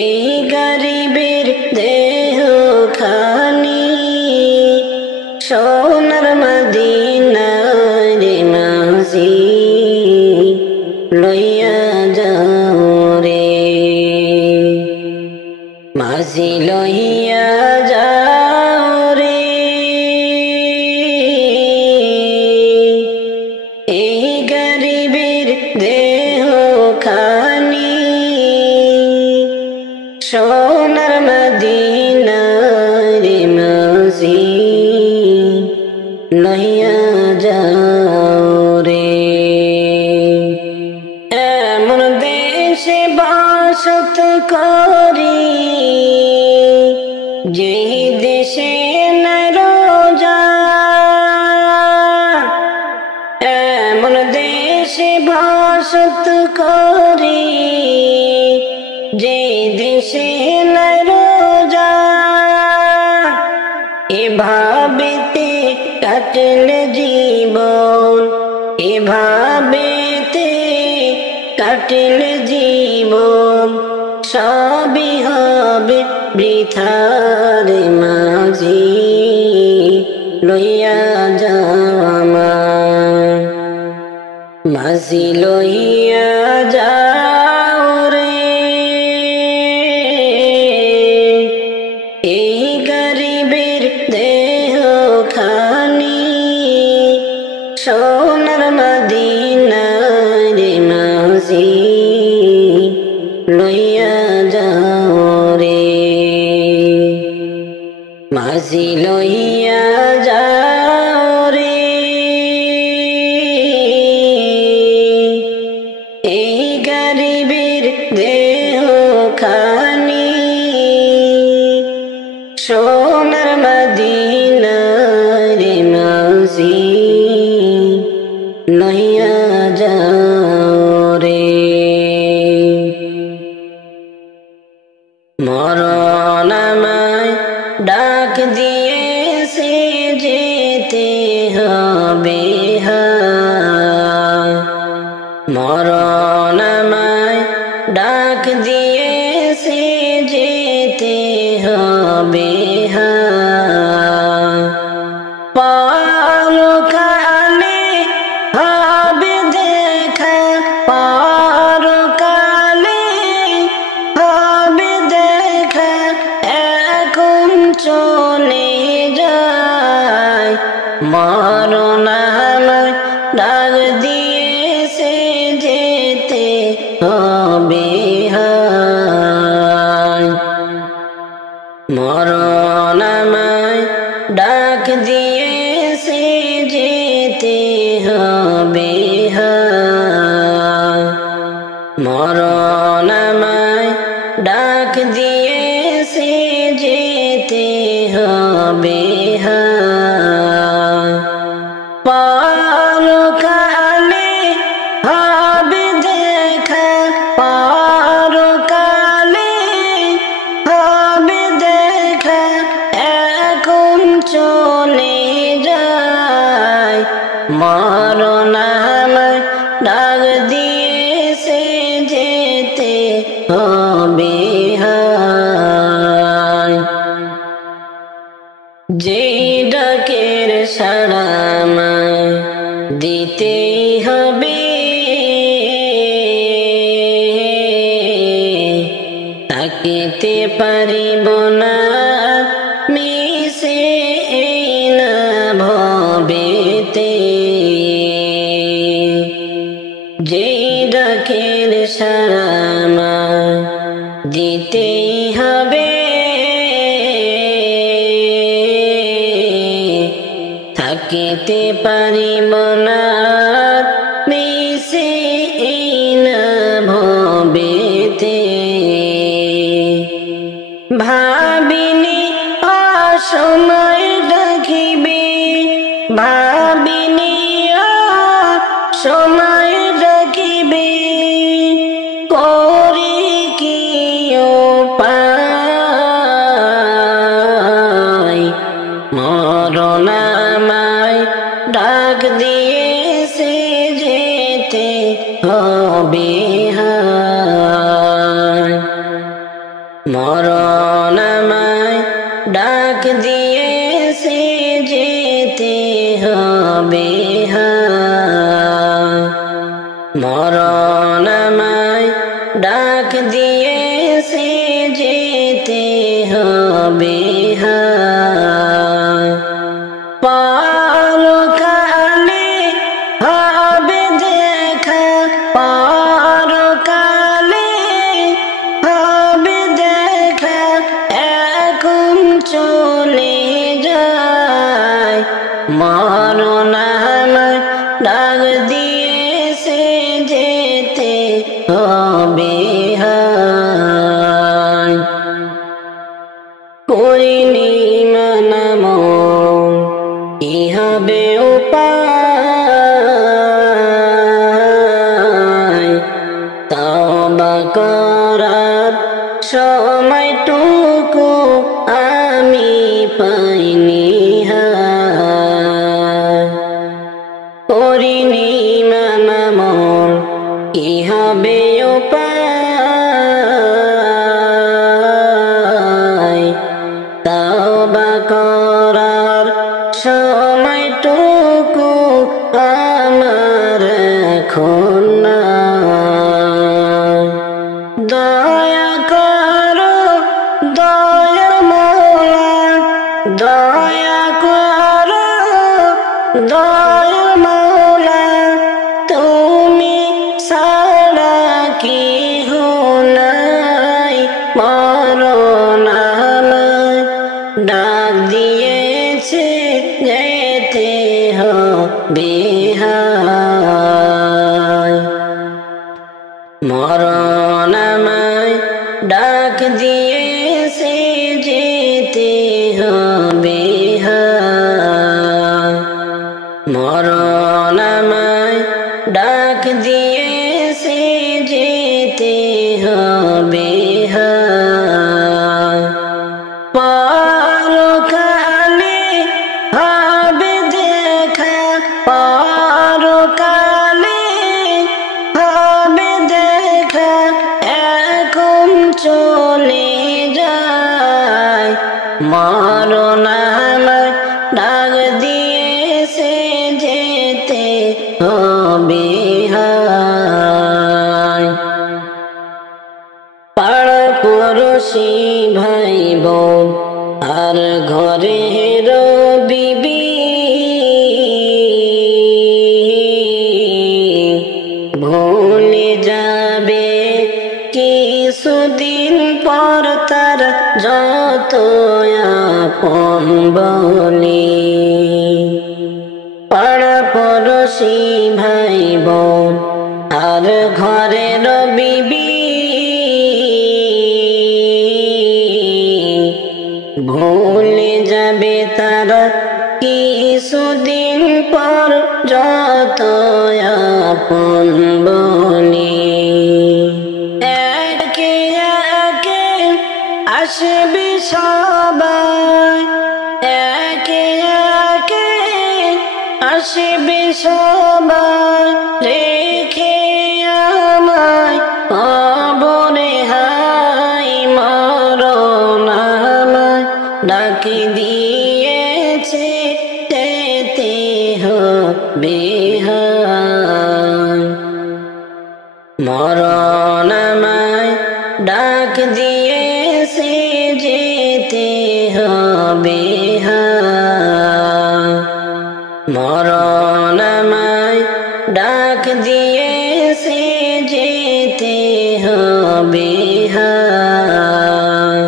এই গরিবের দেহ খানি সোনার মদিনা রে মাঝি লইয়া যাও রে মাঝি লইয়া যাও রে এই গরিবের দেহ খানি সোনার মদিনা রে মাঝি লইয়া যাও রে এমন দেশে বাসত করি যেই দেশে নাই রোজা এমন দেশে বাসত করি যেই দেশে নাই রোজা এভাবেতে কাটলে জীবন এভাবেতে কাটলে জীবন সবই হবে বৃথার মাঝি লইয়া যাও আমার মাঝি লইয়া যাও রে এই গরিবের দেহ খানি সোনার মদিনা রে মাঝি লইয়া যাও রে মাঝি লইয়া যাও রে এই গরিবের দেহ খানি সোনার মদিনা রে মাঝি লইয়া যাও রে মরণ আমায় ডাক দিয়েছে যেতে হবে মরণ আমায় ডাক দিয়েছে যেতে হবে পরকালে হবে দেখা পরকালে হবে দেখা এখন চলে যায় মরণ আমায় ডাক দিয়েছে যেতে হবে মরণ আমায় ডাক দিয়েছে যেতে হবে মরণ আমায় ডাক দিয়েছে যেতে হবে পরকালে হবে দেখা পরকালে হবে দেখা এখন চলে যায় মরণ আমায় ডাক দিয়েছে যেতে হবে যেই ডাকের সাড়া আমায় দিতেই হবে তাকিতে পারিব না মিশে না ভবেতে যেই ডাকের সাড়া আমায় দিতেই হবে থাকিতে পারিব না মিশে না ভবেতে ভাবিনি অসময় ডাকিব ভাবিনি সময় রাখিবে করি কি উপায় মরণ আমায় ডাক দিয়েছে যেতে হবে হায় মরণ আমায় ডাক দিয়েছে যেতে হবে হায় মরণ আমায় ডাক দিয়েছে যেতে হবে হায় পরকালে হবে দেখা পরকালে হবে দেখা এখন চলে যায় মরণ আমায় ডাক দিয়েছে যেতে হবে হায় করিনি মানাম কি হবে উপায় তওবা করার সময়টুকু আমি পাইনি হায় করিনি মানাম কি হবে উপায় তওবা করার সময়টুকু আমার এখন নাই দয়া করো দয়ার মাওলা দয়া করো দয়ার মাওলা তুমি ছাড়া কেহ নাই মরণ আমায় ডাক দিয়েছে যেতে হবে হায় মরণ আমায় ডাক দিয়েছে যেতে হবে হায় মরণ আমায় ডাক দিয়েছে যেতে হবে হায় পরকালে হবে দেখা পরকালে হবে দেখা এখন চলে যায় মরণ আমায় ডাক দিয়েছে যেতে হবে হায় পাড়া পড়োশি ভাই বোন আর ঘরের বিবি ভুলে যাবে কিছুদিন পর তার যত আপন বলি পাড়া পড়োশি ভাই বোন আর ঘরের বিবি ভুলে যাবে তারা কিছুদিন পর যত আপন বলি একে একে আসবে সবাই একে একে আসবে সবাই রেখে আমায় কবরে হাই মরণ আমায় ডাকি দিয়েছে যেতে হবে হায় মরণ আমায় ডাক দিয়েছে যেতে হবে হায় মরণ আমায় ডাক দিয়েছে যেতে হবে হায়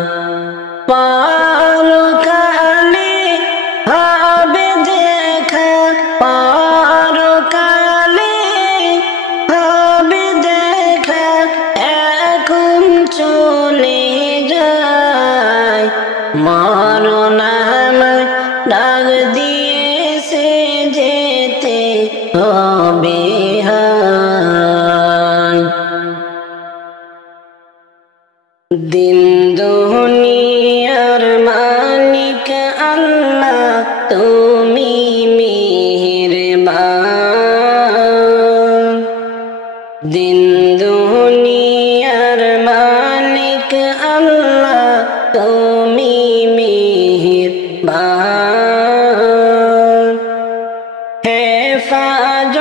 পরকালে হবে দেখা পরকালে হবে দেখা এখন চলে যায় মরণ আমায় ডাক দিয়েছে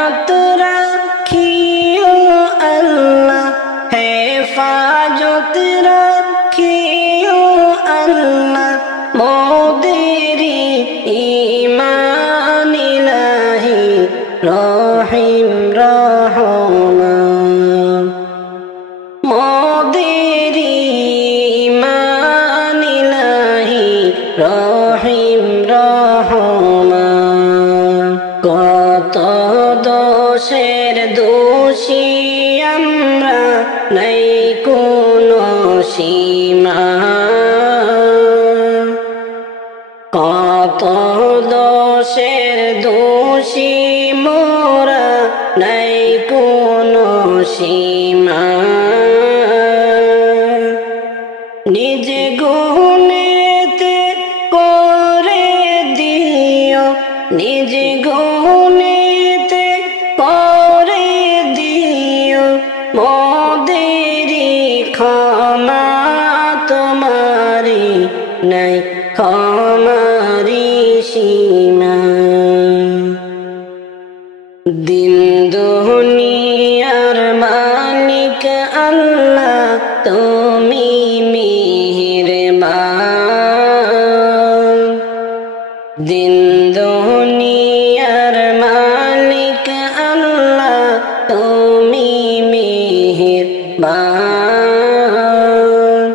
হেফাজত রাখিও আল্লাহ হেফাজত রাখিও আল্লাহ মোদেরি ঈমান ইলাহি রহিম রহমান মোদেরি ঈমান ইলাহি রহিম রহমান কত দোষের দোষী আমরা নাই কোনো সীমা কত দোষের দোষী মোরা নাই কোনো সীমা নিজ গুণেতে করে দিও নিজ গুণেতে করে দিও মোদেরি ক্ষমা তোমারি নাই ক্ষমারি সীমা দিন দুনিয়ার মালিক আল্লাহ তুমি মেহেরবান দিন দুনিয়ার মালিক আল্লাহ তুমি মেহেরবান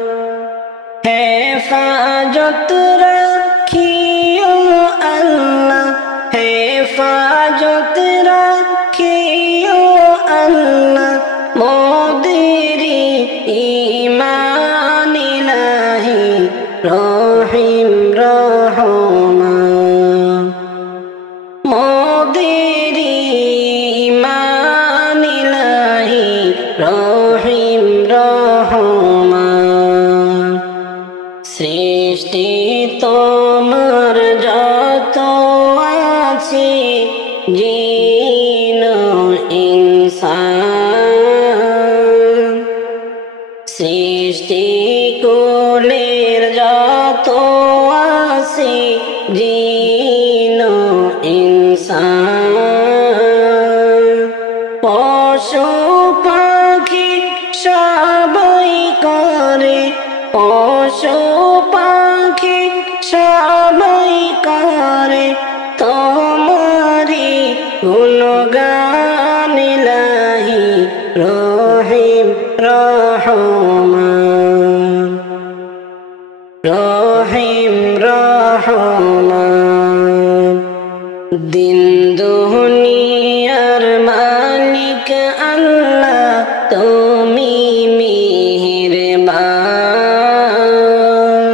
হেফাজত রাখিও আল্লাহ হেফাজত রাখিও আল্লাহ মোদেরি ঈমান ইলাহি রহিম রহমান মোদেরি ঈমান ইলাহি রহিম রহমান সৃষ্টি তোমার যত আছে জিন ইনসান সৃষ্টি কুলের যত আছে জিন ইনসান পশু পাখি সবাই করে পশু পাখি সবাই করে তোমারি গুণগান ইলাহি রহিম রহমান রহিম রহমান দিন দুনিয়ার মালিক আল্লাহ তুমি মেহেরবান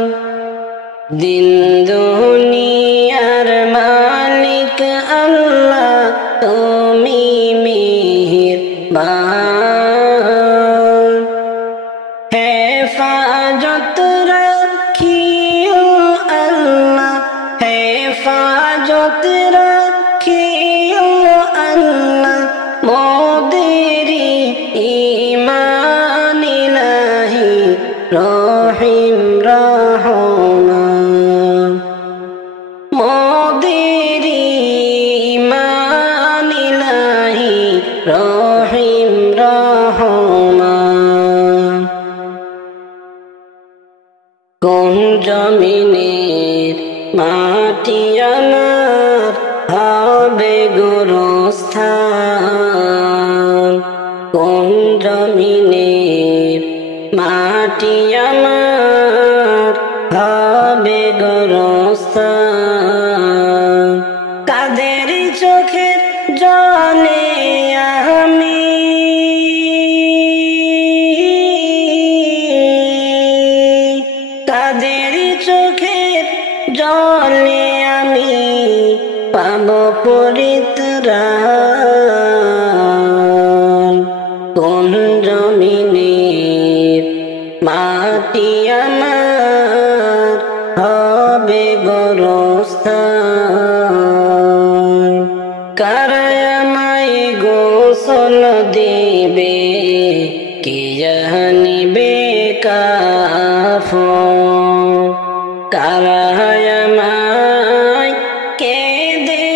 দিন দুনিয়ার মালিক আল্লাহ তুমি মেহেরবান হেফাজত রাখিও আল্লাহ হেফাজত রাখিও আল্লাহ মোদেরি ঈমান ইলাহি রহিম রহমান মোদেরি ঈমান ইলাহি রহিম রহমান কোন জমিনের মাটি আমার হবে গোরস্থান কোন জমিনের মাটি আমার হবে গোরস্থান কাদের চোখের জলে আমি কাদের চোখের জলে আমি পাব পরিত্রাণ কোন জমিনের মাটি আমার হবে গোরস্থান কারা আমায় গোসল দেবে কে জানিবে কাফন কারা আমায় কেঁদে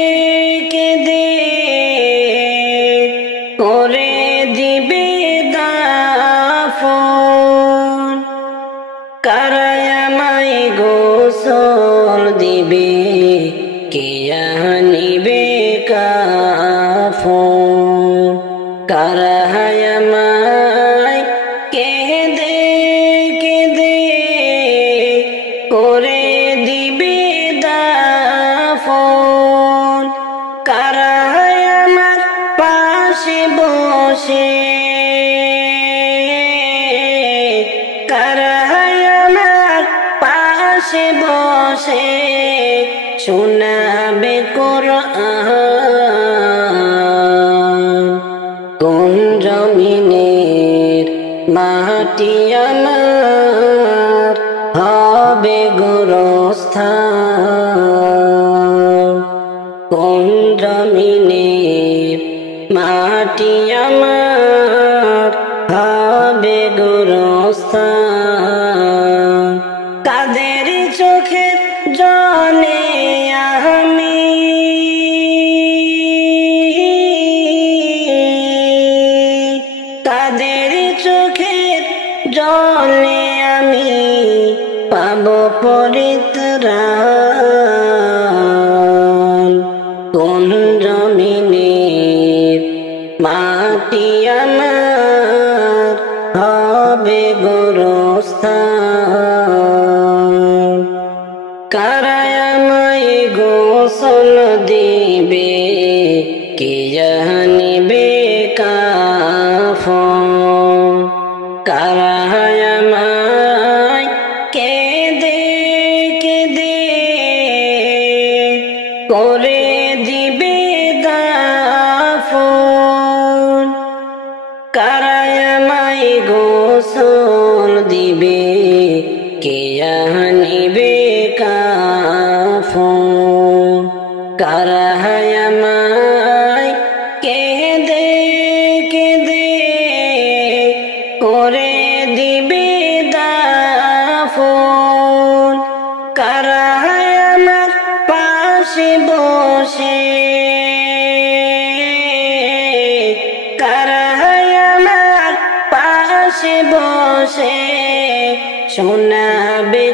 কেঁদে কোরআন কোন জমিনের মাটি আমার হবে গোরস্থান কোন জমিনের মাটি আমার হবে গোরস্থান কাদের চোখের জলে আমি কাদের চোখের জলে আমি পাব পরিত্রাণ কোন জমিনের মাটি আমার হবে গোরস্থান কারা আমায় গোসল দিবে কে জানিবে কাফন কারা আমায় কেঁদে কেঁদে করে দিবে দাফন কারা আমায় গোসল দিবে কে আনিবে কাফন কারা আমায় কেঁদে কেঁদে করে দিবে দাফন কারা আমার পাশে বসে কারা আমার পাশে বসে শোনাবে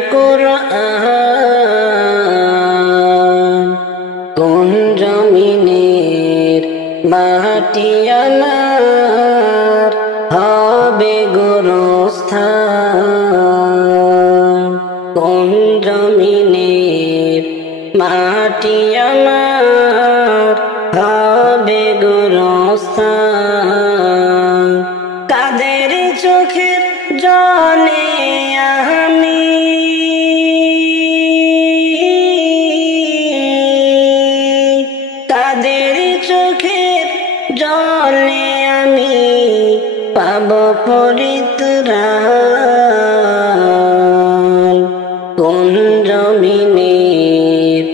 কোরআন কোন জমিনের মাটি আমার হবে গোরস্থান কোন জমিনের মাটি আমার হবে গোরস্থান কাদের চোখের জলে আমি কাদের চোখের জলে আমি পাব পরিত্রাণ কোন জমিনের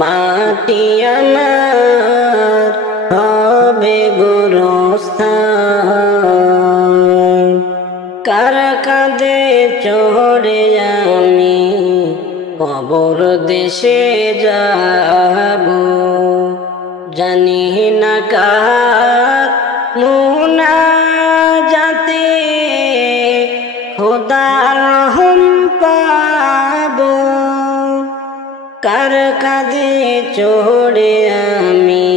মাটি আমার হবে গোরস্থান কারা কাঁধে চড়ে আমি কবর দেশে যাব জানি না কার মুনাজাতে খোদার রহম পাব কার কাঁধে চড়ে আমি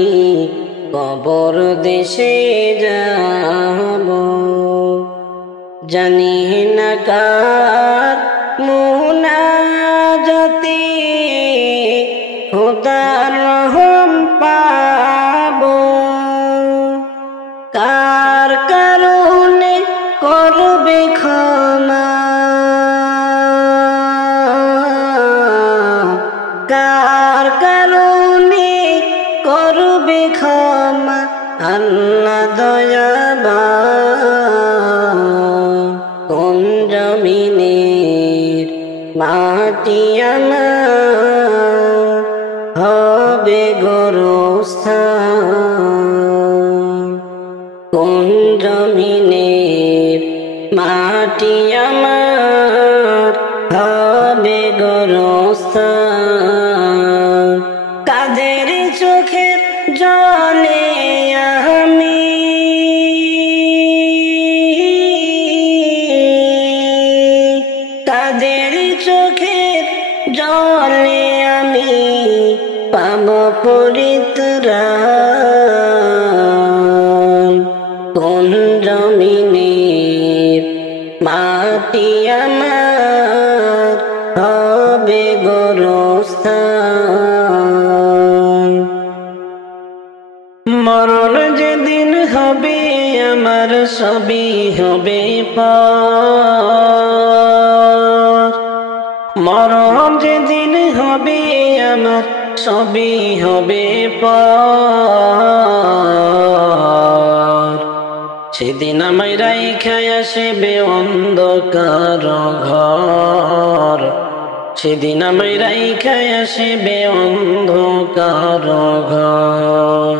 কবর দেশে যাব জানি না কার মুনাজাতে খোদার রহম পাব কার কারণে করবে ক্ষমা কার কারণে করবে ক্ষমা আল্লাহ দয়াবান কোন জমিনের মাটি আমার হবে গোরস্থান কোন জমিনের মাটি আমার হবে গোরস্থান কাদের চোখের জলে আমি কাদের চোখের জলে আমি পাব পরিত্রাণ কোন জমিনের মাটি আমার হবে গোরস্থান মরণ যেদিন হবে আমার সবই হবে পার মরণ যেদিন হবে আমার সবই হবে পর। সেদিন আমায় রাইখা আসবে অন্ধকার ঘর, সেদিন আমায় রাইখা আসবে অন্ধকার ঘর।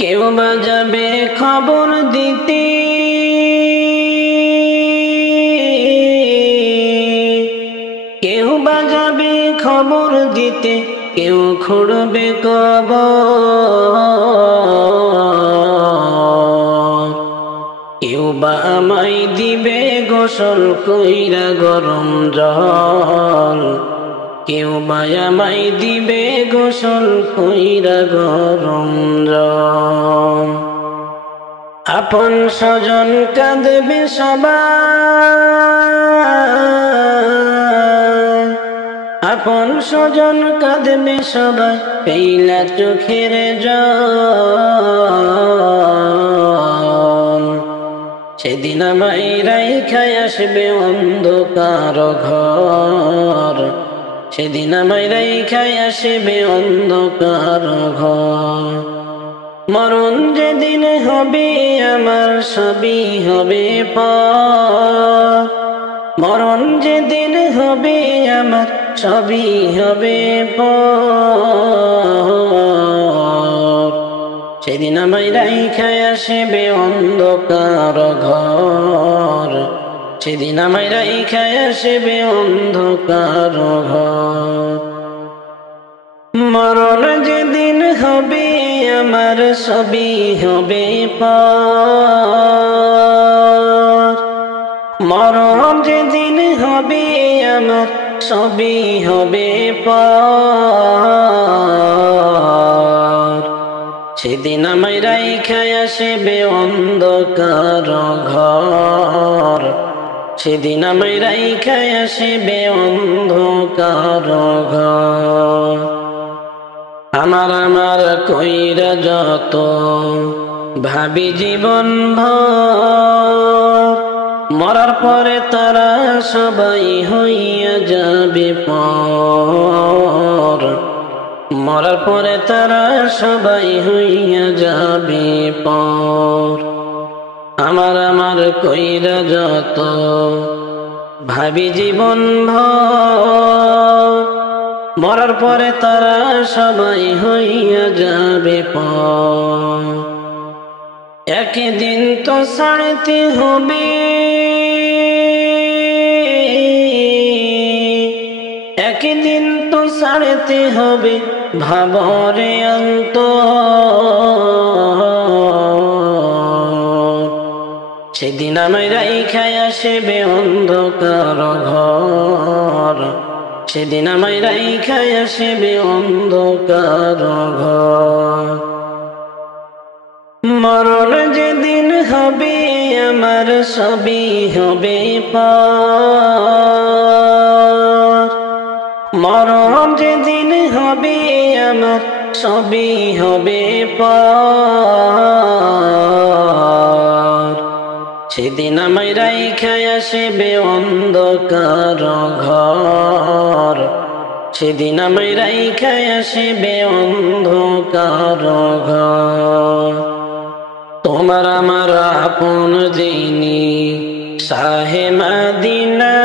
কেউ বা যাবে খবর দিতে, কেউ বা যাবে খবর দিতে, কেউ খুঁড়বে কবর। কেউ বা আমায় দিবে গোসল কইরা গরম জল, কেউ বা আমায় দিবে গোসল কইরা গরম জল। আপন স্বজন কাঁদবে সবাই, আপন স্বজন কাঁদবে সবাই, পেইলা চোখের জল। সেদিন আমায় রাইখা আসবে অন্ধকার ঘর, সেদিন আমায় রাইখা আসবে অন্ধকার ঘর। মরণ যেদিন হবে আমার সবই হবে পর, মরণ যেদিন হবে আমার সবই হবে পর। সেদিন আমায় রাইখা আসবে অন্ধকার ঘর, সেদিন আমায় রাইখা আসবে অন্ধকার ঘর। মরণ যেদিন হবে আমার সবই হবে পর, মরণ যেদিন হবে আমার সবই হবে পর। সেদিন আমায় রাইখা আসবে অন্ধকার ঘর, সেদিন আমায় রাইখা আসবে অন্ধকার ঘর। আমার আমার কইরা যত ভাবি জীবন ভর, মরার পরে তারা সবাই হইয়া যাবে পর, মরার পরে তারা সবাই হইয়া যাবে পর। আমার আমার কইরা যত ভাবি জীবন ভর, মরার পরে তারা সবাই হইয়া যাবে পর। একদিন তো ছাড়তে হবে, একদিন তো ছাড়তে হবে ভাবরে অন্তর। সেদিন আমায় রাইখা আসবে অন্ধকার ঘর, সেদিন আমায় রাইখা আসবে অন্ধকার ঘর। মরণ যেদিন হবে আমার সবই হবে পর, মরণ যেদিন হবে আমার সবই হবে পর। সেদিন আমায় রাইখা আসবে অন্ধকার ঘর, সেদিন আমায় রাইখা আসবে অন্ধকার ঘর। তোমার আমার আপন যিনি শাহে মদিনা,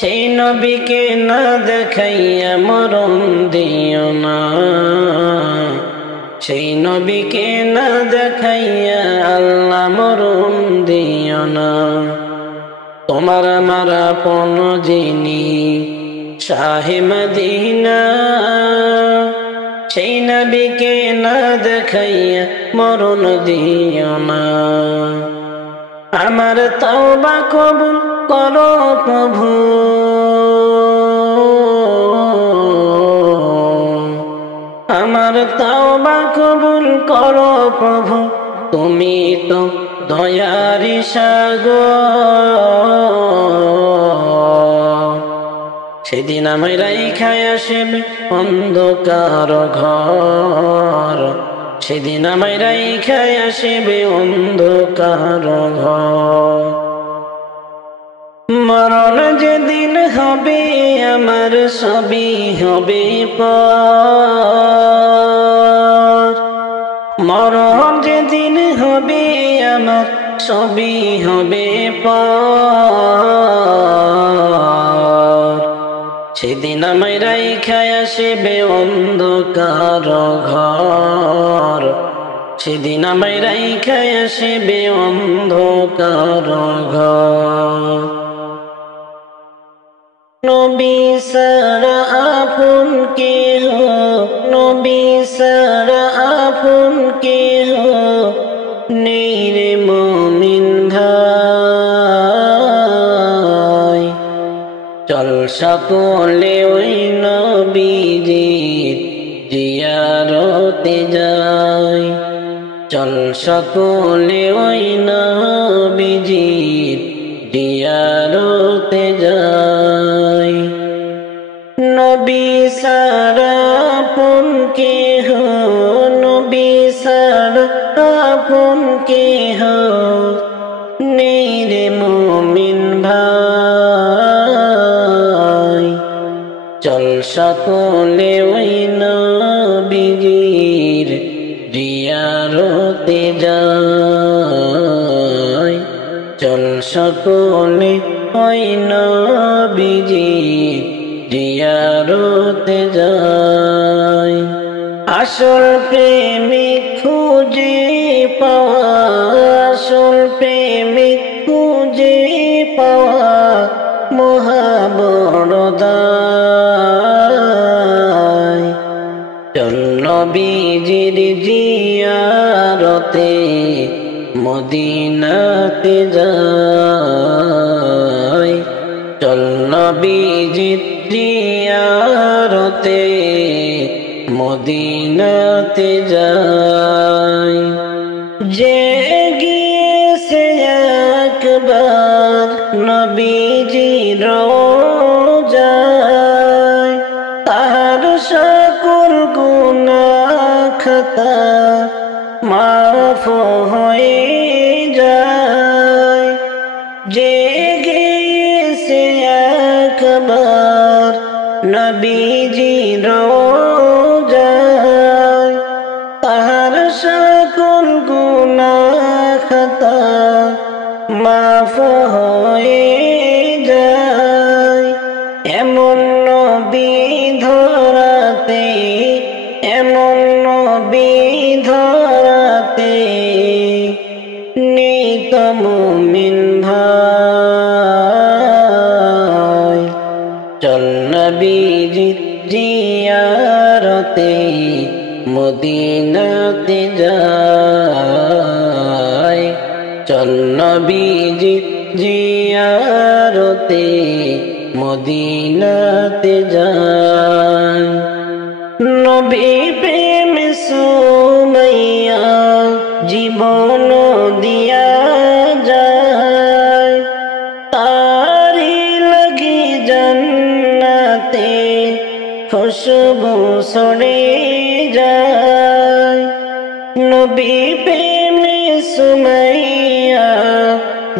সেই নবীকে না দেখাইয়া মরণ দিও না, সেই নবীকে না দেখাইয়া আল্লাহ মরণ দিও না। তোমার আমার আপন যিনি শাহে মদিনা, সেই নবীকে না দেখাইয়া মরণ দিও না। আমার তওবা কবুল করো প্রভু, আমার তওবা কবুল করো প্রভু, তুমি তো দয়ারি সাগর। সেদিন আমায় রাইখা আসবে অন্ধকার ঘর, সেদিন আমায় রাইখা আসবে অন্ধকার ঘর। মরণ যেদিন হবে আমার সবই হবে পর, মরণ যেদিন হবে আমার সবই হবে পর। সেদিন আমায় রাইখা আসবে অন্ধকার ঘর, সেদিন আমায় রাইখা আসবে অন্ধকার ঘর। নবী সারা আপন কেহ, নবী সারা আপন কেহ নেই রে মুমিন ভাই। চল সকলে ওই নবীজির জিয়ারতে যাই, চল সকলে ওই নবীজির জিয়ারতে যাই। নবী সারা আপন কেহ, নবী সারা আপন কেহ নেই রে মুমিন ভাই। চল সকলে ওই নবীজির জিয়ারতে যাই, চল সকলে ওই নবীজির জিয়ারতে যাই। আসল প্রেমিক খুঁজে পাওয়া, আসল প্রেমিক খুঁজে পাওয়া মহাবরদায়। চল নবীজির জিয়ারতে মদিনাতে যাই, চল নবীজির জিয়ারতে মদিনাতে যাই। যে গিয়েছে একবার নবীজির রওজায়, তাহার সকল গুনাহ খাতা মাফ হয়ে যায়। যে গিয়েছে একবার নবীজির রওজায়, তাহার সকল গুনাহ খাতা মাফ হয়ে যায়। এমন নবী ধরাতে, এমন নবী ধরাতে নেই তো মুমিন ভাই। চল নবীজির জিয়ারতে মদিনাতে যাই, চল নবীজির জিয়ারতে মদিনাতে যাই। নবী প্রেম সুমাইয়া জীবন দিয়া যায়, তারি লাগি জান্নাতে খুশবু ছড়ে যায়। নবী প্রেম সুমাইয়া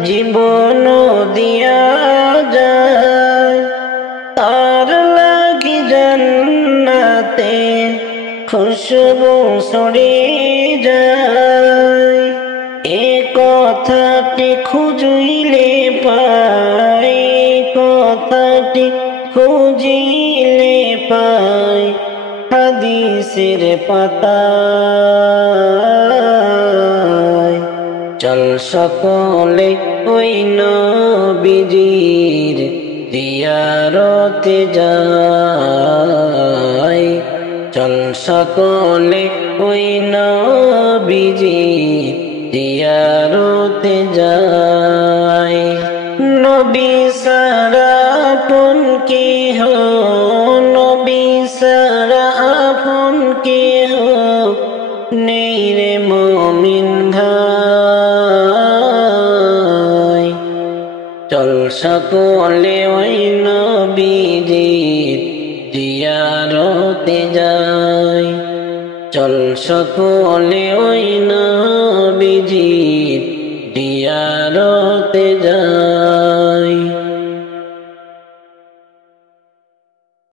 জীবন দিয়া যায়, তার লাগি জান্নাতে খুশবু ছড়ে যায়। এ কথাটি খুঁজিলে পাই, কথাটি খুঁজিলে পাই হাদিসের পাতায়। চল সকলে ওই নবীজির জিয়ারতে যাই, চল সকলে ওই নবীজির জিয়ারতে যাই। নবী সারা আপন কেহ, নবী সারা আপন কেহ নেই রে মুমিন ভাই। চল সকলে ওই নবীজির জিয়ারতে যাই, চল সকলে ওই নবীজির জিয়ারতে